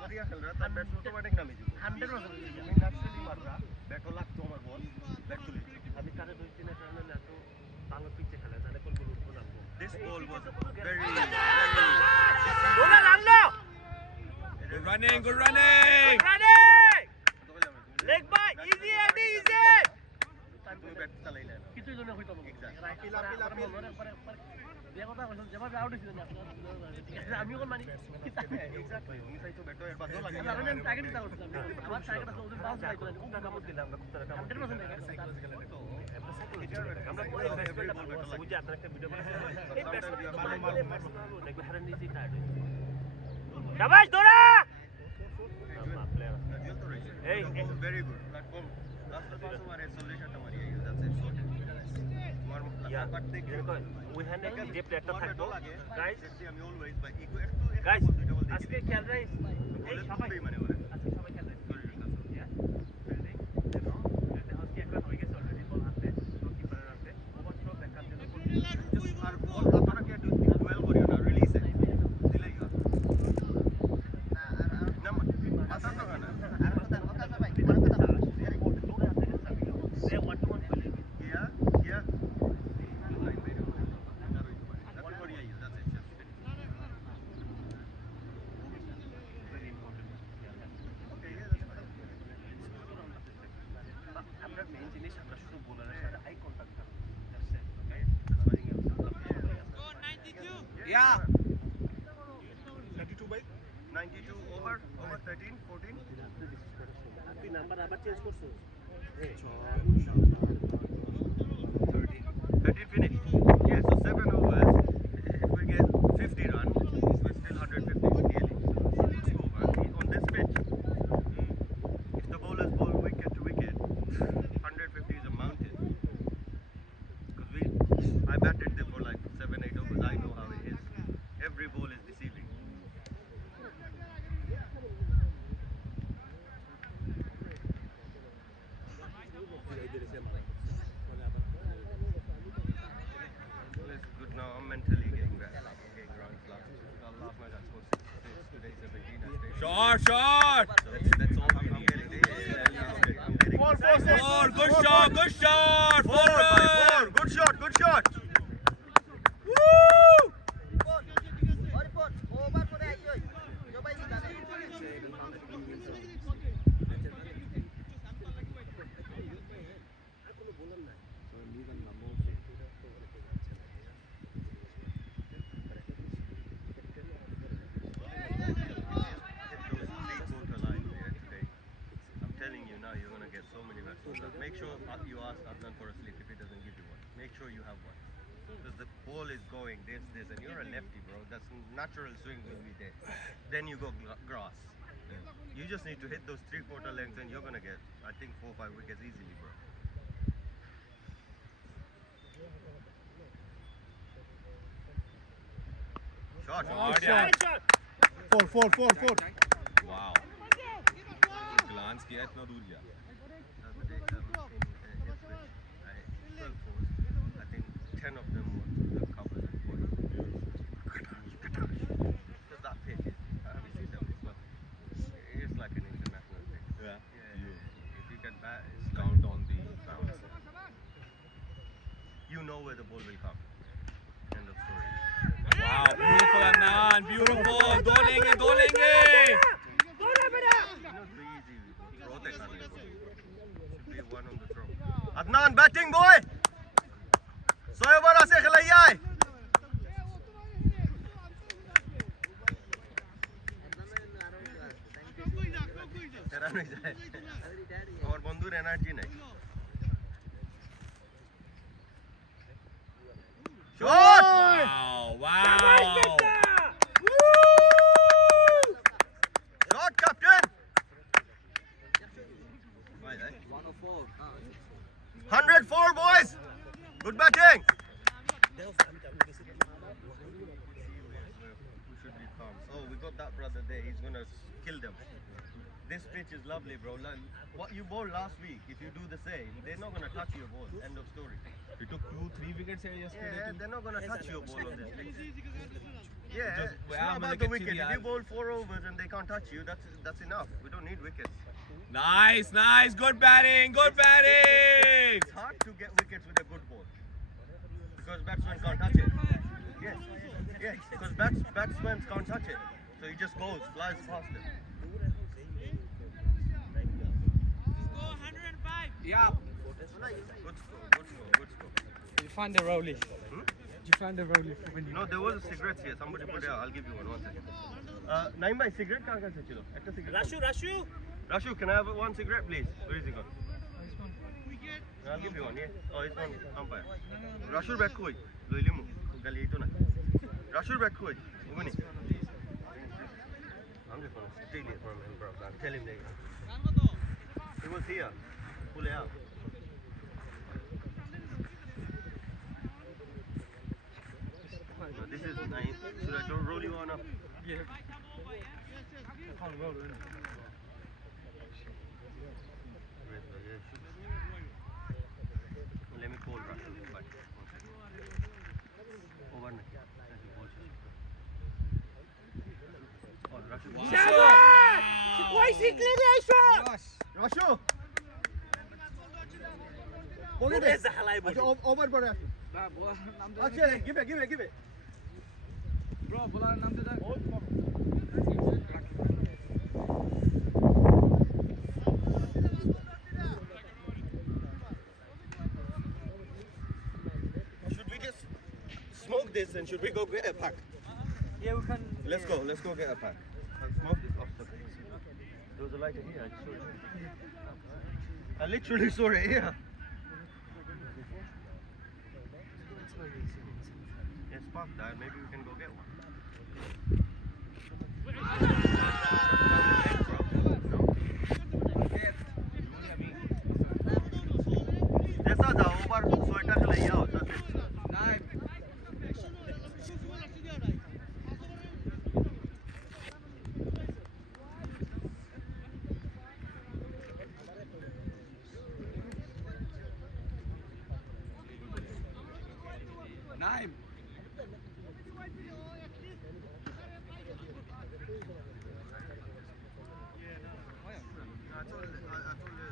করিয়া খেলরা তার ব্যাট অটোমেটিক নামে দিব 100% তুমি ন্যাচারালি মাররা ব্যাটও লাগতো আমার বল ব্যাট তুলি আমি তারে 2-3 কারণে না তো ভালো পিচে খেলে তাহলে কোন বল উঠবো না this ball was very Dona Ramlo! Good running, good running! Running! Leg by, easy Andy, easy! তুমি ব্যাট চালাইলে না কিছুই জন্য হইতো না যে কথা কইছেন যেভাবে আউট হইছিল না ঠিক আছে আমি কোন মানি এক্স্যাক্টলি তুমি চাইতো ব্যাটও এর বাদও লাগে আমি টার্গেট দিতে করছিলাম আমার টার্গেট আছে ওদের বাউন্স লাইতো না আমরা কামড় দিলাম আমরা কুত্তারে কামড় 100% আমরা পরে বুঝে আপনার একটা ভিডিও বানাই এই দেখবে হারান নিচে টায়ার্ড শাবাশ দৌড়া প্লেয়ার এই very good platform last pass মারে সলিউশনটা মারি দ্যাটস ইট সর্টেড তোমার বাট দেখে উই হ্যান্ডেল যে প্লেয়ারটা থাকতো গাইস আমি অলওয়েজ বাই গাইস আজকে খেল রাইস এই সবাই মানে ওরে আজকে সবাই খেল রাইস ফিল্ডিং এবং ফিল্ডিং হাউস কি একটা হয়ে গেছে অলরেডি বল হাতে কিপারের হাতে ওভারথ্রো ব্যাকআপ দিতে আর বল আপনারা কি ডুয়েল করিও না রিলিজ দিলেই হয় না মাথা তো না আর কথা ভাই সে ওয়ান টু ওয়ান খেলে Yeah. That's Korea, that's it. Just finish. very important Okay, yeah, that's fine. আমরা মেইন জিনিস আমরা শুধু বোলারের সাথে আই কন্টাক্ট করব that's it okay Yeah! 92 over 13, 14. তুই নাম্বার আবার চেঞ্জ করছো 13 finish. Yeah, so 7 overs. If we get 50 runs, we're still 150 nearly. 6 over on this pitch. If the bowlers bowl wicket to wicket, 150 is a mountain. Because I batted them for like 7-8 overs. I know how it is. Every ball is deceiving. It's good now. I'm mentally getting better. I'm getting runs last. Last night I scored 6. Today 17. I stayed. Short, short! That's all I'm getting. I'm getting. Four, good shot, good shot! Four by four. Good shot. Good shot. Woo! I'm telling you now, you're gonna get so many vegetables. Make sure you ask Adnan for a slip if he doesn't give you one. Make sure you have one. Because the ball is going this, and you're a lefty, bro. That's natural swing will be there. Then you go grass. You just need to hit those 3/4 lengths, and you're gonna get, I think, 4-5 wickets easily, bro. Shot. Shot, yeah. shot Wow. Glance किया इतना दूर गया. I think 10 of them would cover that point. Because that pitch is, have you seen that before? It's like an international thing. Yeah. If you can bat, it's Count on the bounce. You know where the ball will come. End of story. Wow, beautiful Adnan, beautiful. दो लेंगे, दो लेंगे. Not be easy. Throw the gun. Should be one on the throw. Adnan, batting boy! Soyabara se khilaiye. Terano jay. Amar bondhur energy নাই. Shot! Wow, wow. Shot, captain! 104, boys! Good batting! We should be calm. Oh, we got that brother there. He's gonna kill them. This pitch is lovely, bro. What you bowled last week, if you do the same, they're not gonna touch your ball. End of story. You took 2-3 wickets here yesterday. Yeah, they're not gonna touch your ball on this pitch. Yeah, Just- it's well, not I'm about gonna the get wicket. to If the you bowl 4 overs and they can't touch you, that's enough. We don't need wickets. Nice, nice. Good batting, good batting. It's hard to get wickets with a good ball because batsmen can't touch it. Yes, yes, because batsmen can't touch it. So he just goes, flies past it. Yeah. Good score, good score, good score. You find the rollie. You find the rollie for winning. No, there was a cigarette here. Somebody put it out. I'll give you one second. Naim bhai, cigarette kahan kahan se chilo? Ekta cigarette. Rashu. Rashu, can I have one cigarette, please? Where is he gone? I'll give you one. Yeah. Oh, he's gone. Umpire. Rashur back koi. Loilimu. Gali ito na. Rashur back koi. Uguni. I'm just gonna steal it from him, bro. Tell him that. He was here. Pull it out. No, this is nice. Should I roll you on up? Yeah. Let me call Rashid. Over na. Oh, Rashid. Rashu! Over पर है। अच्छा, give it. Bro, bowler नाम दे दे. Should we just smoke this and should we go get a pack? Yeah, we can. Let's go get a pack. I'll smoke this off the place. There was a lighter here, I just saw it. I literally saw it here. Yes, park that, maybe we can go get one. जैसा था ऊपर स्वेटर ले आओ Nine. Nine.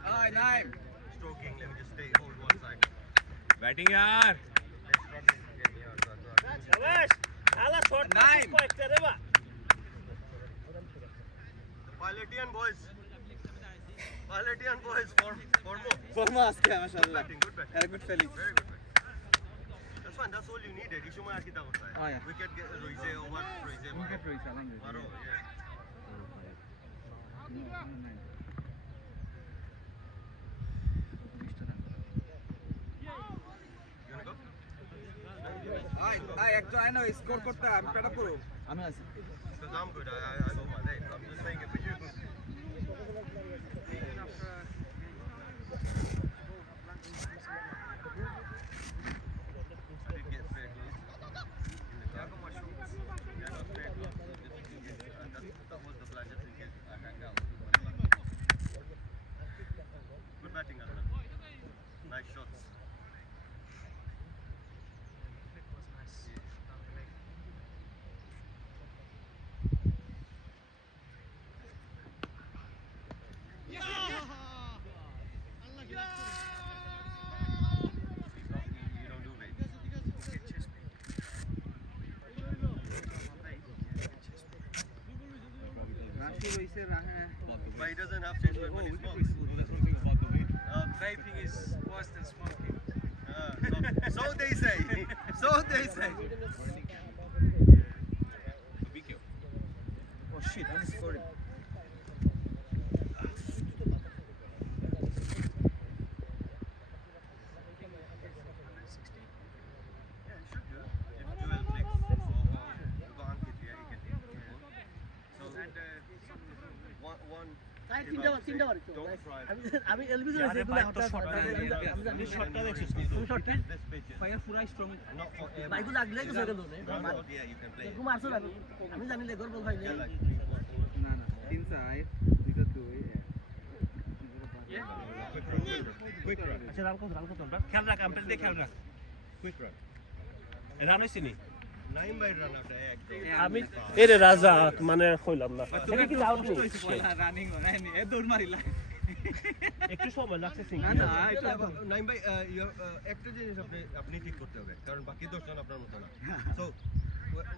Aye, nine. Stroking, let me just stay hold one side. Batting yaar. Let's run this again here. Shabash. Hala short Nine. pass ko ekta deba. Pilatian boys. Pilatian boys for more. Formas kya mashallah. Good batting. Had a good feeling. Very good batting. That's fine, that's all you needed. Issue mein aaj kita hota hai. Ah, yeah. Wicket get Roise over Roise. Wicket Roise, alhamdulillah. Maro, yeah. Nine. You wanna go? আয় একজন আয় না স্কোর করতে আমি পেটা করব আমি আছি Because I'm good. I know my name. I'm just saying it for you. I did get spare clothes. Yeah, I got my shoes. Yeah, I got spare clothes. That was the plan, just in case I hang out. Good batting, Arnav. Nice shots. You don't do weights. রাশি রইছে রাহে But he doesn't have chest when he smokes. Vaping is worse than smoking. So they say. So they say. ও শিট আমি স্কোর তিনটা বার তো Don't try. আমি এলবিজে রয়েছে এগুলো হঠাৎ আমি জানি শটটা দেখছিস তুমি short This pitch is fire পুরা স্ট্রং not for everyone. বাইগুলো আগলে গেছে গেল Yeah, you can play. এরকম মারছো না আমি জানি লেগর বল ভাই Yeah, like না না তিন চার দুইটা দুই Quick run. আচ্ছা রান কত আমরা খেয়াল রাখ আম্পায়ার দিয়ে খেয়াল রাখ Quick run. রান হইছে নি Naim bhai run out hai. আমি এরে রাজা মানে কইলাম না তুমি কি আউট নেই রানিং হয়নি এ দৌড় মারিলা একটু সময় লাগছে সিং না না এটা Naim bhai, একটা জিনিস আপনি ঠিক করতে হবে কারণ বাকি 10 জন আপনার মতো না so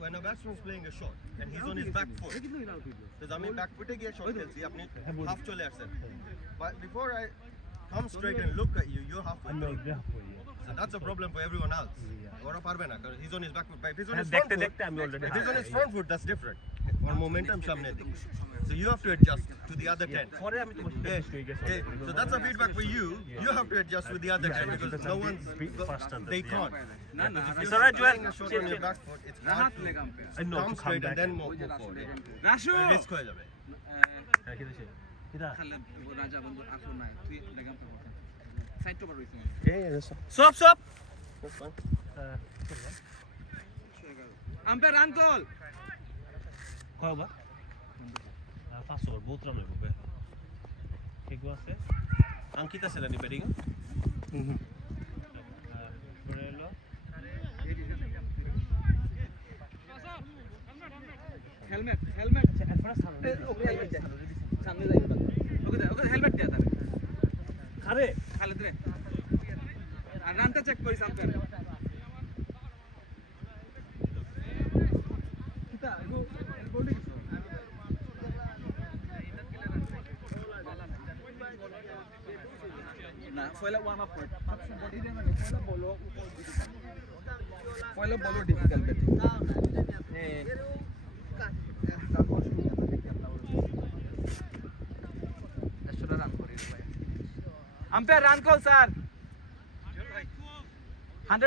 when a batsman is playing a shot and he's on his back foot because আমি back foot এ গিয়ে shot খেলছি আপনি half চলে আসছেন but before I come straight and look at you you're halfway আমি through. দেখ করি So that's a problem for everyone else ওরা পারবে না কারণ he's on his back foot but if he's on his front দেখতে foot দেখতে আমি already if he's on his front foot that's different or momentum সামনে দিকে so you have to adjust to the other 10 পরে আমি তোমার সাথে Hey, হয়ে গেছি hey, so that's a feedback for you. You have to adjust with the other 10 because no one's faster than they the can't. না না It's alright, Joel. Playing a shot on your back foot, it's হাত hard to leg umpire I know come to come straight back and then move forward. রাশু Risk হয়ে যাবে। হ্যাঁ কি দিছে কিটা খালে রাজা বন্ধু আসো না তুই লেগ আম্পায়ার সাইড তো রইছ সব আম্পায়ার রান কল কয়বা 500 ওভার বহুত রান হইব বে ঠিক আছে অঙ্কিত আছে রানি ব্যাটিং পরে এলো হেলমেট হেলমেট এরপরে ওকে হেলমেট দে সামনে যাই ওকে হেলমেট দে তারে আরে খালেদ রে আর রানটা চেক করিস আম্পায়ার কিতা গোল্ড না পয়লা ওয়ার্ম আপ কর বডি দে না পয়লা বলো ডিফিকাল্ট ব্যাটিং হ্যাঁ তারপর শুরু করতে দেখি আমরা রান করি ভাই আম্পায়ার রান কল স্যার 100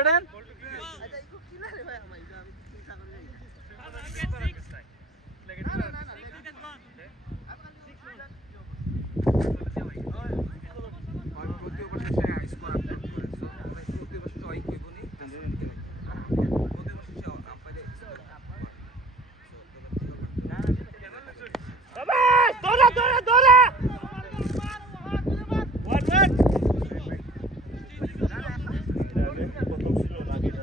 প্রথম ছিল লাগে না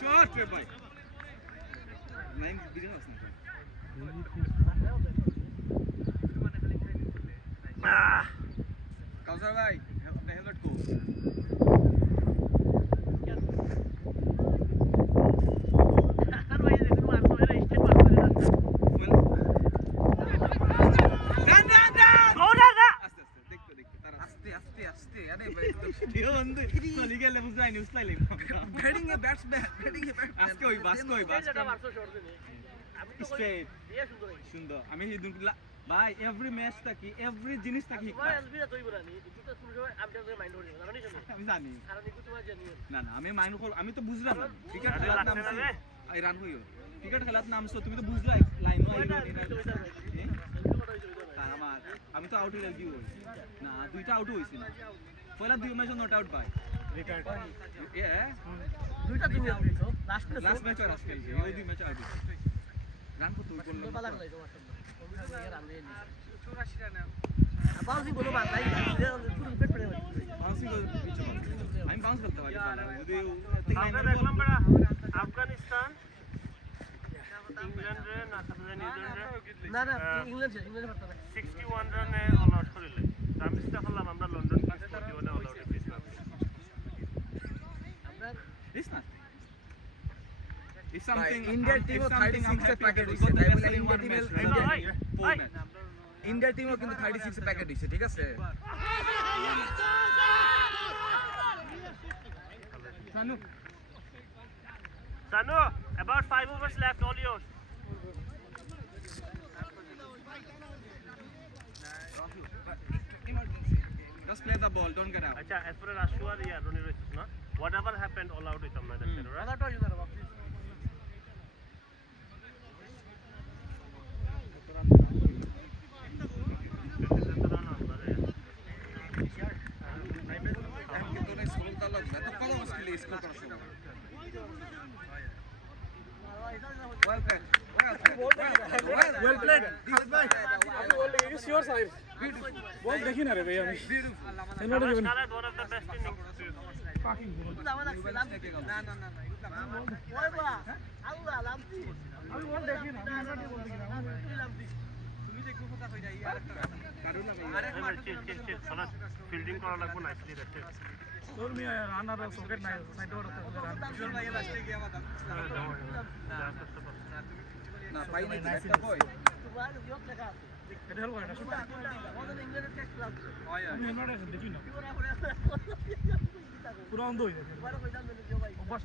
শর্ট রে ভাই নাইন বিরিং আছে কাউসার ভাই আপনি হেলমেট কো আমি ভাই এভরি ম্যাচ থাকি এভরি জিনিস থাকি আমি জানি না না আমি মাইন্ড আমি তো বুঝলাম না ক্রিকেট খেলার নাম এই রান হইও ক্রিকেট খেলার নামছো তুমি তো বুঝলাই লাইন আমার আমি তো আউট হয়ে দিও না দুইটা আউট হইছি না পয়লা দুই ম্যাচ নট আউট ভাই দুইটা তুমি লাস্ট ম্যাচ আর আজকে এই দুই ম্যাচ আউট রান কত বললো বালা গলাই তোমার সামনে রান দিয়ে 84 রান বাউন্সিং বলো বাংলাই পুরো পেট পড়ে আমি বাউন্স করতে পারি যদি আমরা দেখলাম বড় আফগানিস্তান ইংল্যান্ড রে না সাথে নিউজিল্যান্ড না না ইংল্যান্ড পারতো না 61 রানে অল আউট করিলে আমি চেষ্টা করলাম আমরা লন্ডন পিচ 41 এ অল আউট হয়েছিলাম আমরা It's not. It's something. India team 36 A packet হইছে তাই বলে ইন্ডিয়া টিমও কিন্তু 36 এ প্যাকেট হইছে ঠিক আছে Sanu, about 5 overs left, all yours. ball, don't get out. Acha, as far as Ashu or Ronnie Royce, no? Whatever happened, all out with them, that's it, right? Another you know, please. কিন্তু অনেক স্কুল তার লাগবে এত কত মুশকিল স্কুল করার সময় well played well played It's your side. Ball দেখি না রে ভাই আমি এনওয়ার্ড given Scarlett, one of the best in fucking good. Dawa লাগছে লাভ না না না ওই বলা আল্লাহ লাভ দি আমি বল দেখি না আমি এনওয়ার্ড বল দেখি না লাভ দি তুমি যে একটু কথা কই যাই আরেকটা কারণ না ভাই chill. Fielding করা লাগবে nicely, that's it. তোর মি রানার সকেট নাই সাইড ওর তো রান কিশোর ভাই লাস্টে গিয়ে আমার না পাই নাই একটা কই তোমার যোগ দেখা এটা হলো এটা শুট আমাদের ইংল্যান্ডের টেস্ট লাভ হয় আমি এনওয়ার্ড দেখি না পুরো করে পুরো অন্ধ হয়ে যাচ্ছে তোমার কই দাম দিও ভাই অভ্যাস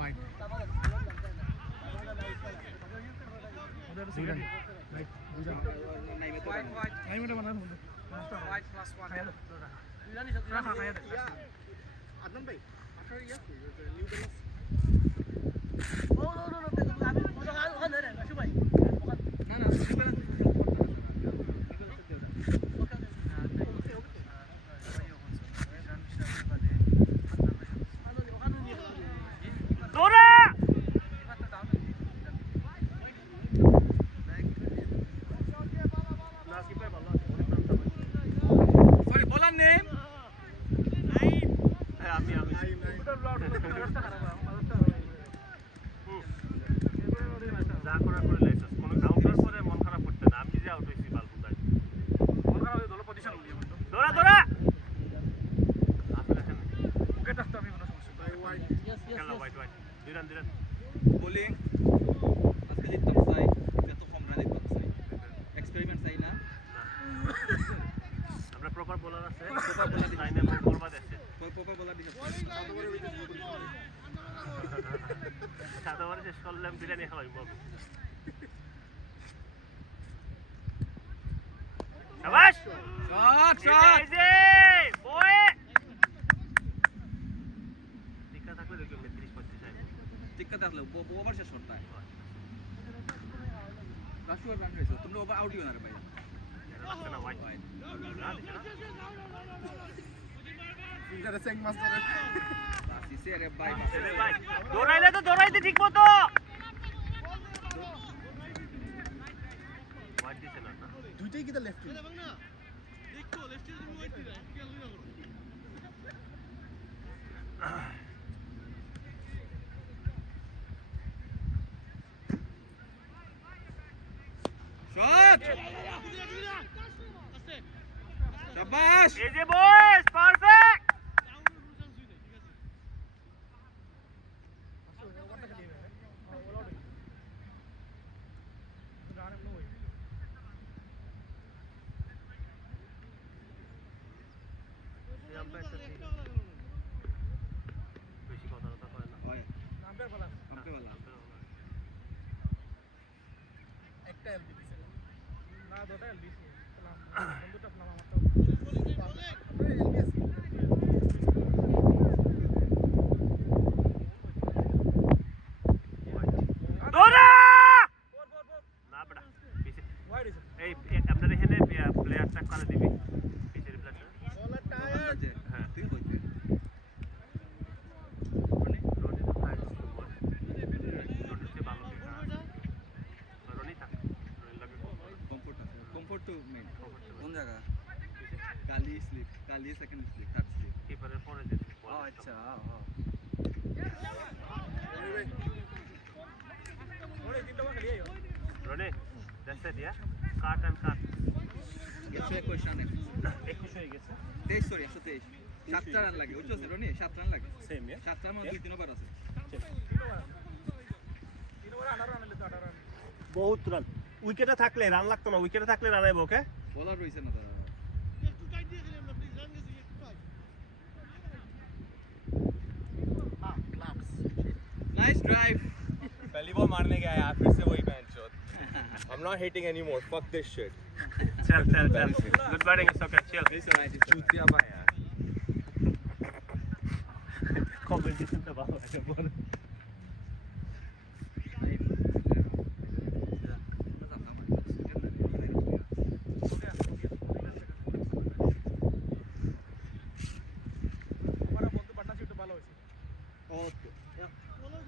ভাই ওদের সিজন লাইক দুজন নাই মে তো আমি এটা বানানো হলো white plus 1 জানি সব রাখা খায় Adnan bhai, after a year, the new balance. ও নো নো নো আমি ওখানে রে আশু ভাই না না তুমি ব্যালেন্স Dora! না কিপার ভালো আছে সরি বলার নেম হ্যাঁ আমি যা করার করে লাইসেন্স কোনো কাউন্টার করে মন খারাপ করতে না আমি যে আউট হইছি বালপুতায় দৌড়া আসলে উইকেট আসতে আমি কোনো সমস্যা খেলা হোয়াইট দুই রান বোলিং আজকে জিততাম চাই এত কম রানে জিততাম চাই এক্সপেরিমেন্ট চাই না আমরা প্রপার বোলার আছে প্রপার বোলার লাইনে বরবাদ আছে প্রপার বলার দিকে সাদা ওভারে শেষ করলাম বিরিয়ানি খাওয়াই বাবু শাবাশ শট এই যে বয় টিকা থাকলে দেখো 30 35 আইবো টিক্কা থাকলে ওভার শেষ করতে হয় রাশিয়ার রান হয়েছে তোমরা ওভার আউট দিও না রে ভাই লাগছে না হোয়াইট না দিছে না Fielder saying master. আসিছে রে ভাই রে ভাই দৌড়াইলে তো দৌড়াইতে ঠিক মতো হোয়াইট দিছে না দুইটাই কি লেফট শট শাবাশ এই যে বয়স পারফেক্ট বেশি কথা কয় না হয় নাম্বার বলা আপনি বলা একটা এল দিছে না দুটো এল দিছে বন্ধুটা ফলাম আমারটা দৌড়া না বেটা বেশি ওয়াইড ইজ এই আপনার এখানে প্লেয়ার চেক করে দিবি পিছের প্লেয়ার হ্যাঁ তুই কইতে রনি তো ফাইট রনি সে ভালো খেলা রনি থাকে রনি লাগে কমফোর্ট টু মেন কোন জায়গা কালি সেকেন্ড স্লিপ থার্ড স্লিপ কিপারের পরে যে আচ্ছা ওরে তিনটা খেলি আইও Roni that's it yeah cut and cut 121 run 21 হয়ে গেছে 23 সরি 123 7 রান লাগে বুঝছো রনি 7 রান লাগে সেম ইয়া 7 রান মানে 2-3 ওভার আছে তিন ওভার 18 রান হলে 18 রান বহুত রান উইকেটে থাকলে রান লাগতো না উইকেটে থাকলে রান আইবো ওকে বলার রইছে না দাদা नाइस ड्राइव पहली बॉल मारने गया यार फिर से वही match I'm not hitting anymore. Fuck this shit. चल गुड बैटिंग इट्स ओके चल चूतिया भाई यार কম্পিটিশনটা ভালো লাগে বল ওরা বলতে পার্টনারশিপটা ভালো হয়েছে ওকে ওকে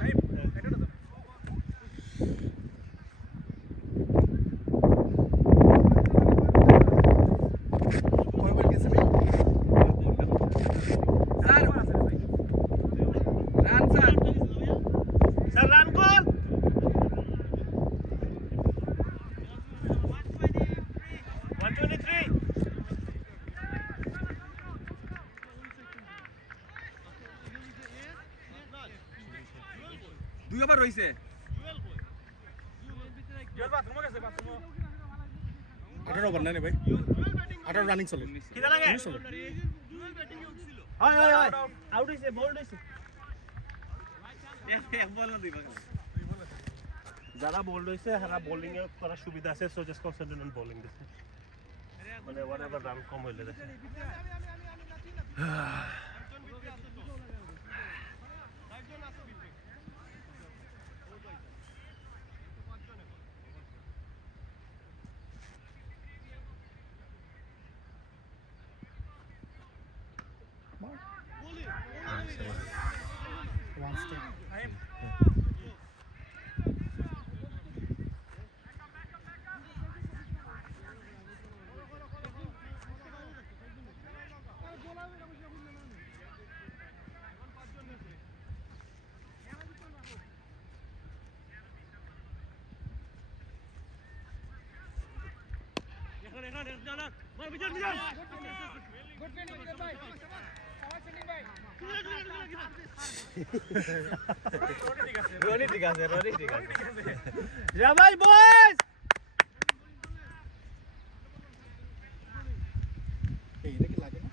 নাইম এটা তো কয়বার গেছে ভাই sir run sir sir run কর 123 দুই ওভার রইছে জল বাথরুম গেছে বাথরুম 18 ওভার না রে ভাই 18 রানিং চলে কিনা লাগে চলে হয় হয় হয় আউট হইছে বোল্ড হইছে এক বল না দুই ভাগ যারা বোল্ড হইছে হারা বোলিং এ করার সুবিধা আছে so just concentrate on bowling দিছে মানে whatever রান কম হইলে দেখে ওয়ান স্টেপ নাইম রনি ঠিক আছে জামাই বয়েজ এই এটা কি লাগে না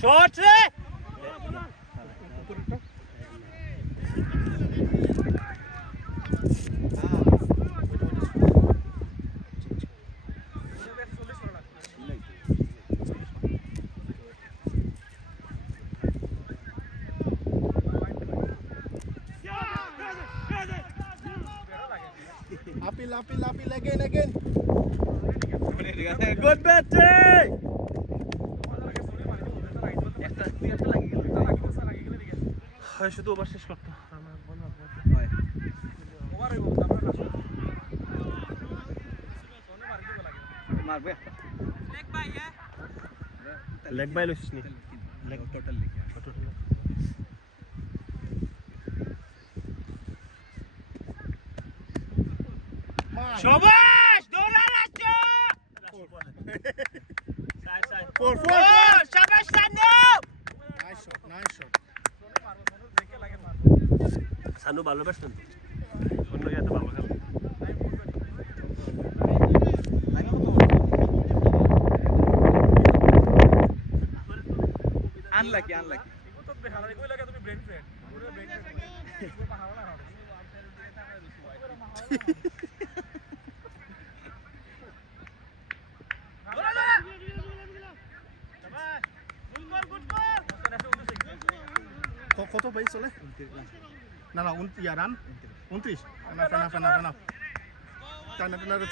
শট রে apil again গুড ব্যাটিং একটা দুই একটা লাগি গেল হয় শুধু ওভার শেষ করতে আমার মনে হয় ওভার হইব আমরা না সোনে মারি দিব লাগে মারবে একটা লেগ বাই লইছিস নি লেগ টোটাল লিখে সবাস দৌড়া রাজা সাই সাই 4 সবাস সানু nice shot সোনে মারবো সোনে দেখে লাগে মারবো সানু ভালো ব্যাটসম্যান অন্য ইয়াতে ভালো খেলে আনলাকি ইগো তো বেহারা কই লাগে তুমি ব্রেন ফ্রেন্ড পুরো ব্রেন ফ্রেন্ড ইগো পাহাড় না কত ভাই চলে না না রান 29 না টানা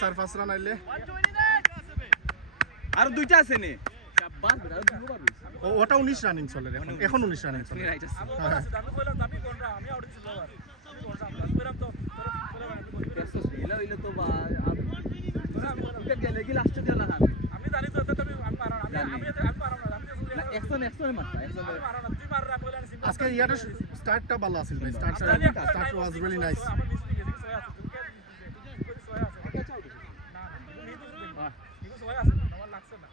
4-5 রান আইলে আর দুইটা আছে নে শাবাশ বেটা আর দুটো পারবি ওটা 19 রানিং চলে এখন 19 রানিং চলে তুমি রাইট আছে আমি কইলাম আমি কোনটা আমি আউট দিছিল আমি কোনটা আমি কইলাম তো ব্যস্ত ছিল হইলে তো বা উইকেট গেলে কি লাস্টে দিও না খান আমি জানি তো তুমি আমি পারো না আমি পারো না আমি না একশন মারতা একশন পারো না তুই মার আমি কইলাম সিম্পল আজকে ইয়ার স্টার্টটা ভালো আছিল ভাই স্টার্ট ওয়াজ রিয়েলি নাইস আমার মিস্টেক আছে সোয়া আছে তুমি কই সোয়া আছে না ইগো সোয়া আছে আমার লাগছে না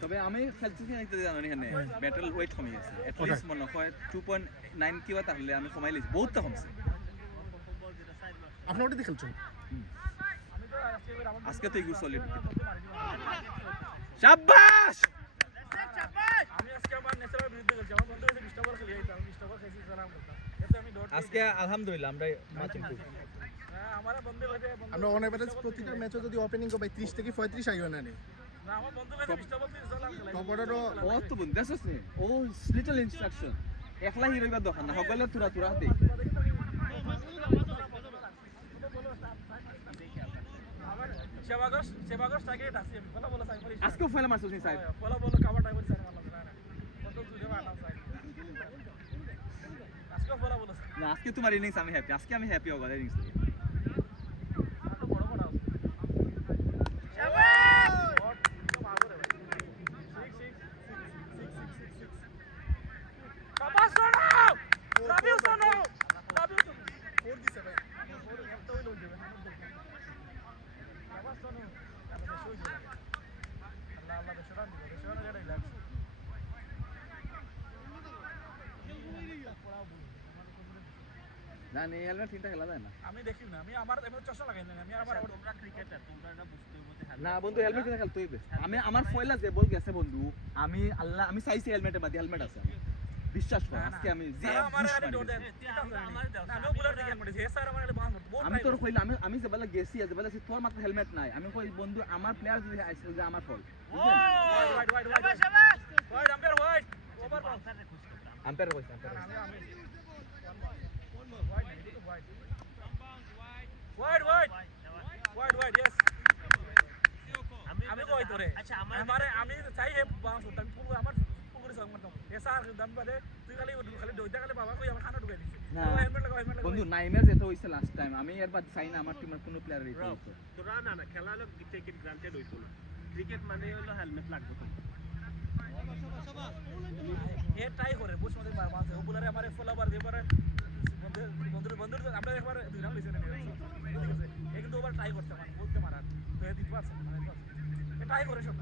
তবে আমি খেলতে খেলতে জানো নি এখানে ব্যাটল ওয়েট কমে গেছে এট লিস্ট মনে হয় 2.9 কিবা তাহলে আমি কমাই লিছি বহুত কমছে আপনি ওটা দেখেছেন আজকে তো ইগুর সলিড শাবাশ আমি আজকে আমার ন্যাচারাল বিরুদ্ধে গেছি আমার বন্ধু হয়েছে 20 ওভার খেলি আমি 20 ওভার খেয়েছি সালাম করতাম এতে আমি ডট আজকে আলহামদুলিল্লাহ আমরা ম্যাচ ইমপ্রুভ হ্যাঁ আমার বন্ধু হয়েছে আমরা অন এভারেজ প্রতিটা ম্যাচে যদি ওপেনিং কো ভাই 30 থেকে 35 আইও না নে না আমার বন্ধু হয়েছে 20 ওভার খেলি সালাম খেলাই টপ অর্ডারও ও তো বন্ধু দেখছস নি ও লিটল ইনস্ট্রাকশন একলা হিরোইবার দরকার না সকলে তুরা তুরা হাতে সেবাগর টার্গেট আছে আমি বলা বলা সাইড করি আজকে ফাইনাল মারছস নি সাহেব বলা বলা কভার টাইম সাইড মারলাম না কত জুড়ে মারলাম সাইড আজকে বলা বলা না আজকে তোমার ইনিংস আমি হ্যাপি আজকে আমি হ্যাপি হবো ইনিংস আটো বড় বড় আছে শাবাশ মারবো রে ভাই 6 শাবাশ সোনো রাবিউ সোনো রাবিউ 4 দিছে ভাই একটা হইলো দেবে শাবাশ সোনো তারপরে শোই যাবে আল্লাহ আল্লাহ বেশরান দিবে বেশরান যেটা রিল্যাক্স না নে হেলমেট তিনটা খেলা যায় না আমি দেখি না আমি আমার এমন চশমা লাগাই না আমি আমার তোমরা ক্রিকেটার তোমরা এটা বুঝতে হবে না বন্ধু হেলমেট কিনে খেলতে হইবে আমি আমার ফয়লা যে বল গেছে বন্ধু আমি আল্লাহ আমি চাইছি হেলমেটের মধ্যে হেলমেট আছে বিশ্বাস কর আজকে আমি যে আমার গাড়ি ডোর দেন আমার দাও আমি বুলার দিকে আমি যে স্যার আমার এটা বাঁধ বহুত আমি তোর কইলাম আমি যে বেলা গেছি যে বেলা তোর মাত্র হেলমেট নাই আমি কই বন্ধু আমার প্লেয়ার যদি আইছে যে আমার ফল ওয়াইড ওয়াইড ওয়াইড শাবাশ wide umpire wide over ball umpire কইছে আম্পায়ার আমি wide wide wide wide yes আমি কই তোরে আচ্ছা আমারে আমি চাই হে বাউন্স করতে আমি পুরো আমার পুরো সঙ্গ মারতাম এ স্যার দাম বাদে তুই খালি দইটা খালি বাবা কই আমার খানা ঢুকাই দিছিস না হেলমেট লাগা হেলমেট লাগা বন্ধু নাইমের যেতে হইছে লাস্ট টাইম আমি এরপর চাই না আমার টিমের কোনো প্লেয়ার রেট হইতো তোরা না না খেলা হলো টেকেট গ্রান্টেড হইতো না ক্রিকেট মানে হলো হেলমেট লাগবে তো এ ট্রাই করে বুঝ মধ্যে মারছে ও বুলারে আমারে ফলোবার দিয়ে পরে বন্ধু আমরা একবার দুই রাউন্ড লিসেন ঠিক আছে এ কিন্তু ওভার ট্রাই করতে মানে বলতে মারার তো এ দিতে পারছে মানে এ ট্রাই করে সব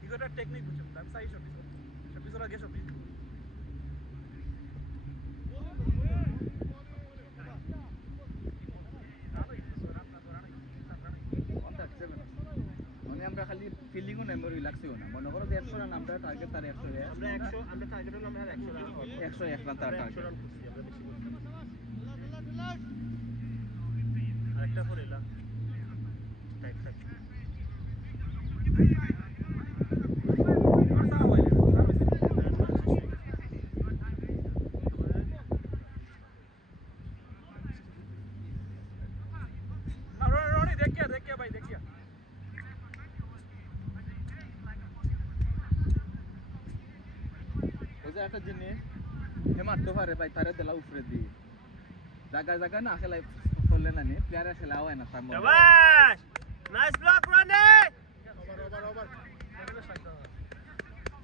কিছু এটা টেকনিক বুঝছো আমি সাই সব কিছু আগে সব কিছু মানে আমরা খালি ফিল্ডিংও নেই রিল্যাক্সও না মনে করো 150 রান আমরা টার্গেট তার 100 আমরা 100 আমরা টার্গেট হলো আমরা 100 রান 101 রান তার 100 টার্গেট রান করছি আমরা বেশি করছি আরেকটা করে এলা টাইট টাইট रोनी देखिए भाई देखिए ওই যে একটা জিনিস হেমার তো পারে ভাই তারে দিলা উপরে দি জায়গা জায়গা না খেলাই করলে না নি প্লেয়ার খেলা হয় না তার মধ্যে শাবাশ nice block Roni over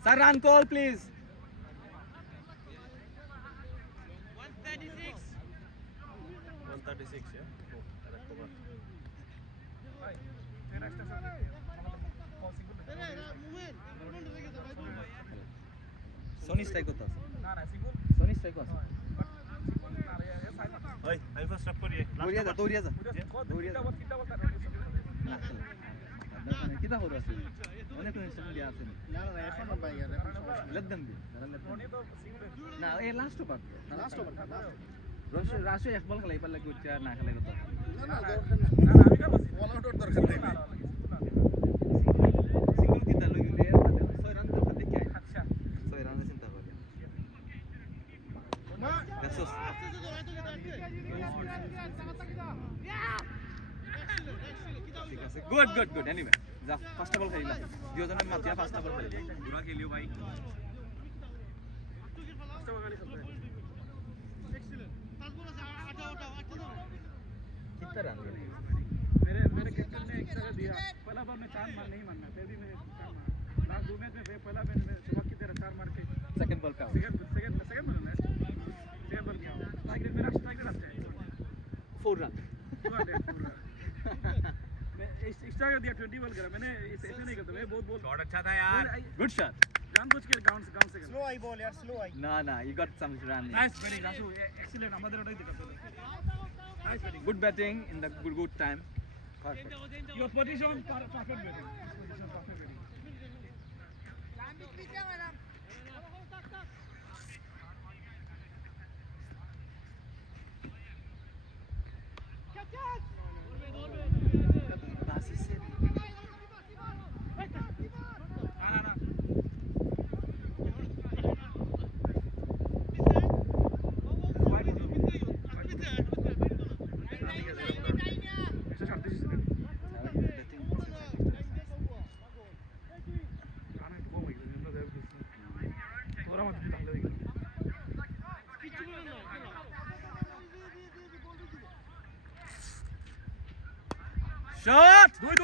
sir run call please 136 yeah আরেকটা বার भाई तेरा स्टेशन সোনি স্ট্রাইক করতে আছে ना ना सिंगल সোনি স্ট্রাইক আছে ওই আমি ফার্স্ট স্টপ করি দৌড়িয়া যা कितना बोलता কিটা হলো আছে অনেক ইনস্ট্রাকশন দেয়া আছে না না এখন ভাই আর লেদম দি रोनी तो सिंगल না এই লাস্ট ওভার লাস্ট ওভার রাশি এক বল খেলাই পারলে কি না খেলাই কথা না না দরকার না ना আমি का বসি অল আউট দরকার নেই ভাই সিঙ্গল কিটা লই গেলে 6 রান তো ফাতে কি अच्छा 6 রানে চিন্তা করে দেখছস ঠিক আছে গুড গুড গুড এনিওয়ে যা ফার্স্ট বল খেলিলা দুজনের মাতিয়া ফার্স্ট বল খেলিলা পুরা খেলিও ভাই कितना रन मेरे कैप्टन ने एक जगह दिया पहला बॉल में 4 मार नहीं मारना फिर भी मैंने 4 मारा लास्ट 2 मैच में पहला मैच में सुबह की तरह 4 मार के सेकंड बॉल का सेकंड बॉल में सेकंड बॉल क्या स्ट्राइक रेट मेरा स्ट्राइक रेट अच्छा है 4 रन मैं एक्स्ट्रा कर दिया 20 बॉल करा मैंने ऐसे नहीं करता मैं बहुत बहुत शॉट अच्छा था यार गुड शॉट जानबूझ के गाउंड से कर স্লো আই বল यार স্লো আই ना ना you got some run nice very nice excellent আমাদের ওটাই দেখতে হবে Good batting in the good time. Perfect. Your position, perfect batting. Position, perfect batting. Shot! দুই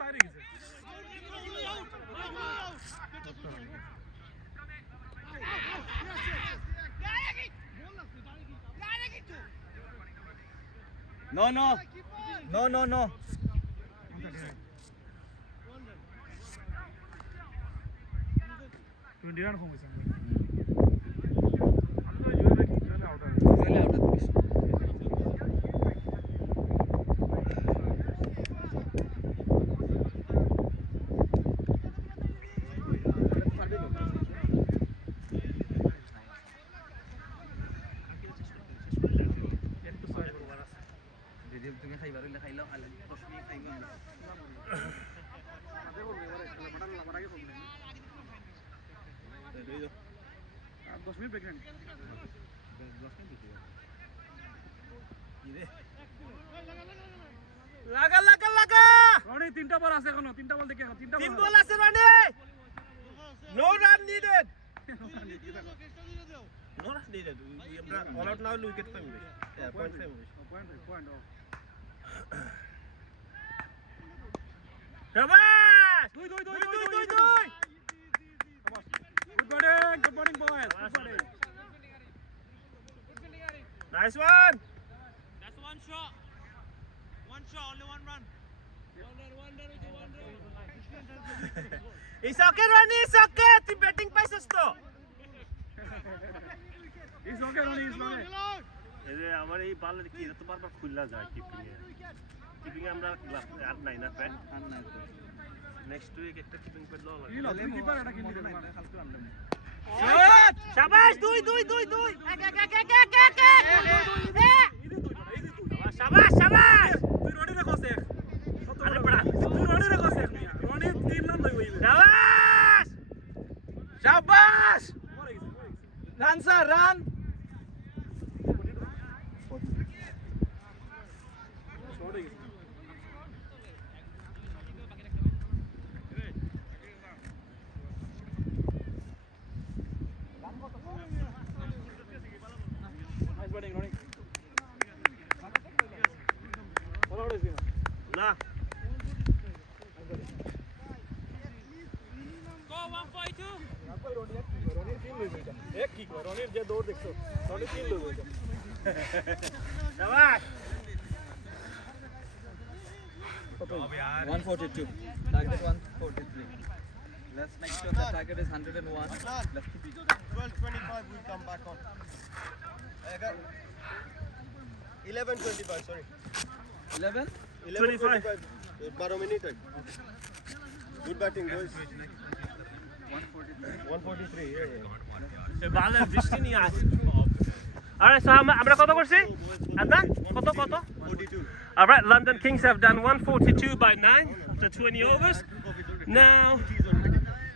সাইডে গেছে No, no. No, no, no. Twenty run কম হয়েছে Usually out of the position. যদি তুমি খাইবার হইলে খাইলাও খাইলাম কষ্ট খাইব না আর 10 মিনিট ব্রেক নেন লাগা লাগা লাগা রনি তিনটা বল আছে এখনো তিনটা বল দেখে তিনটা তিন বল বল আছে Roni no run needed No run needed. We are all out now. Wicket five minutes. Yeah, point five minutes. Point শাবাশ দুই দুই দুই good morning boys good morning nice one That's one shot. One shot, only one run. It's okay Roni it's okay তুই ব্যাটিং পাইছস তো is okay Roni is okay এই যে আমার এই বাল কি এটা তো বারবার খুললা যায় কিপিং এ আমরা আর নাই না প্যাড নেক্সট উইক একটা কিপিং প্যাড লও কি না তুই কিপার এটা কিনলি না খালতো আনলাম শট শাবাশ দুই এক শাবাশ শাবাশ তুই রনি রে কসে আরে বড়া তুই রনি রে কসে রনি তিন রান লই হইবে শাবাশ শাবাশ পরে গেছে রান স্যার রান শর্ট গেছে nice batting Roni ball out হইছে না Go 142. রনির তিন লই হইছে এক কি কয় রনির যে দৌড় দেখছো রনি তিন লই হইছে শাবাশ 142. Target is 143. Let's make sure the target is 101. Let's keep it. 12:25. We'll come back on. 11:25. Sorry. 11? 11:25. 12 minutes. Good batting, boys. 143. Yeah. এই বালের বৃষ্টি নিয়ে আসে আরে সো আমরা কত করছি আদা কত 42. Alright, London Kings have done 142 by 9 after 20 overs. Now,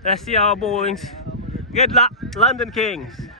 let's see our bowlings. Good luck, London Kings.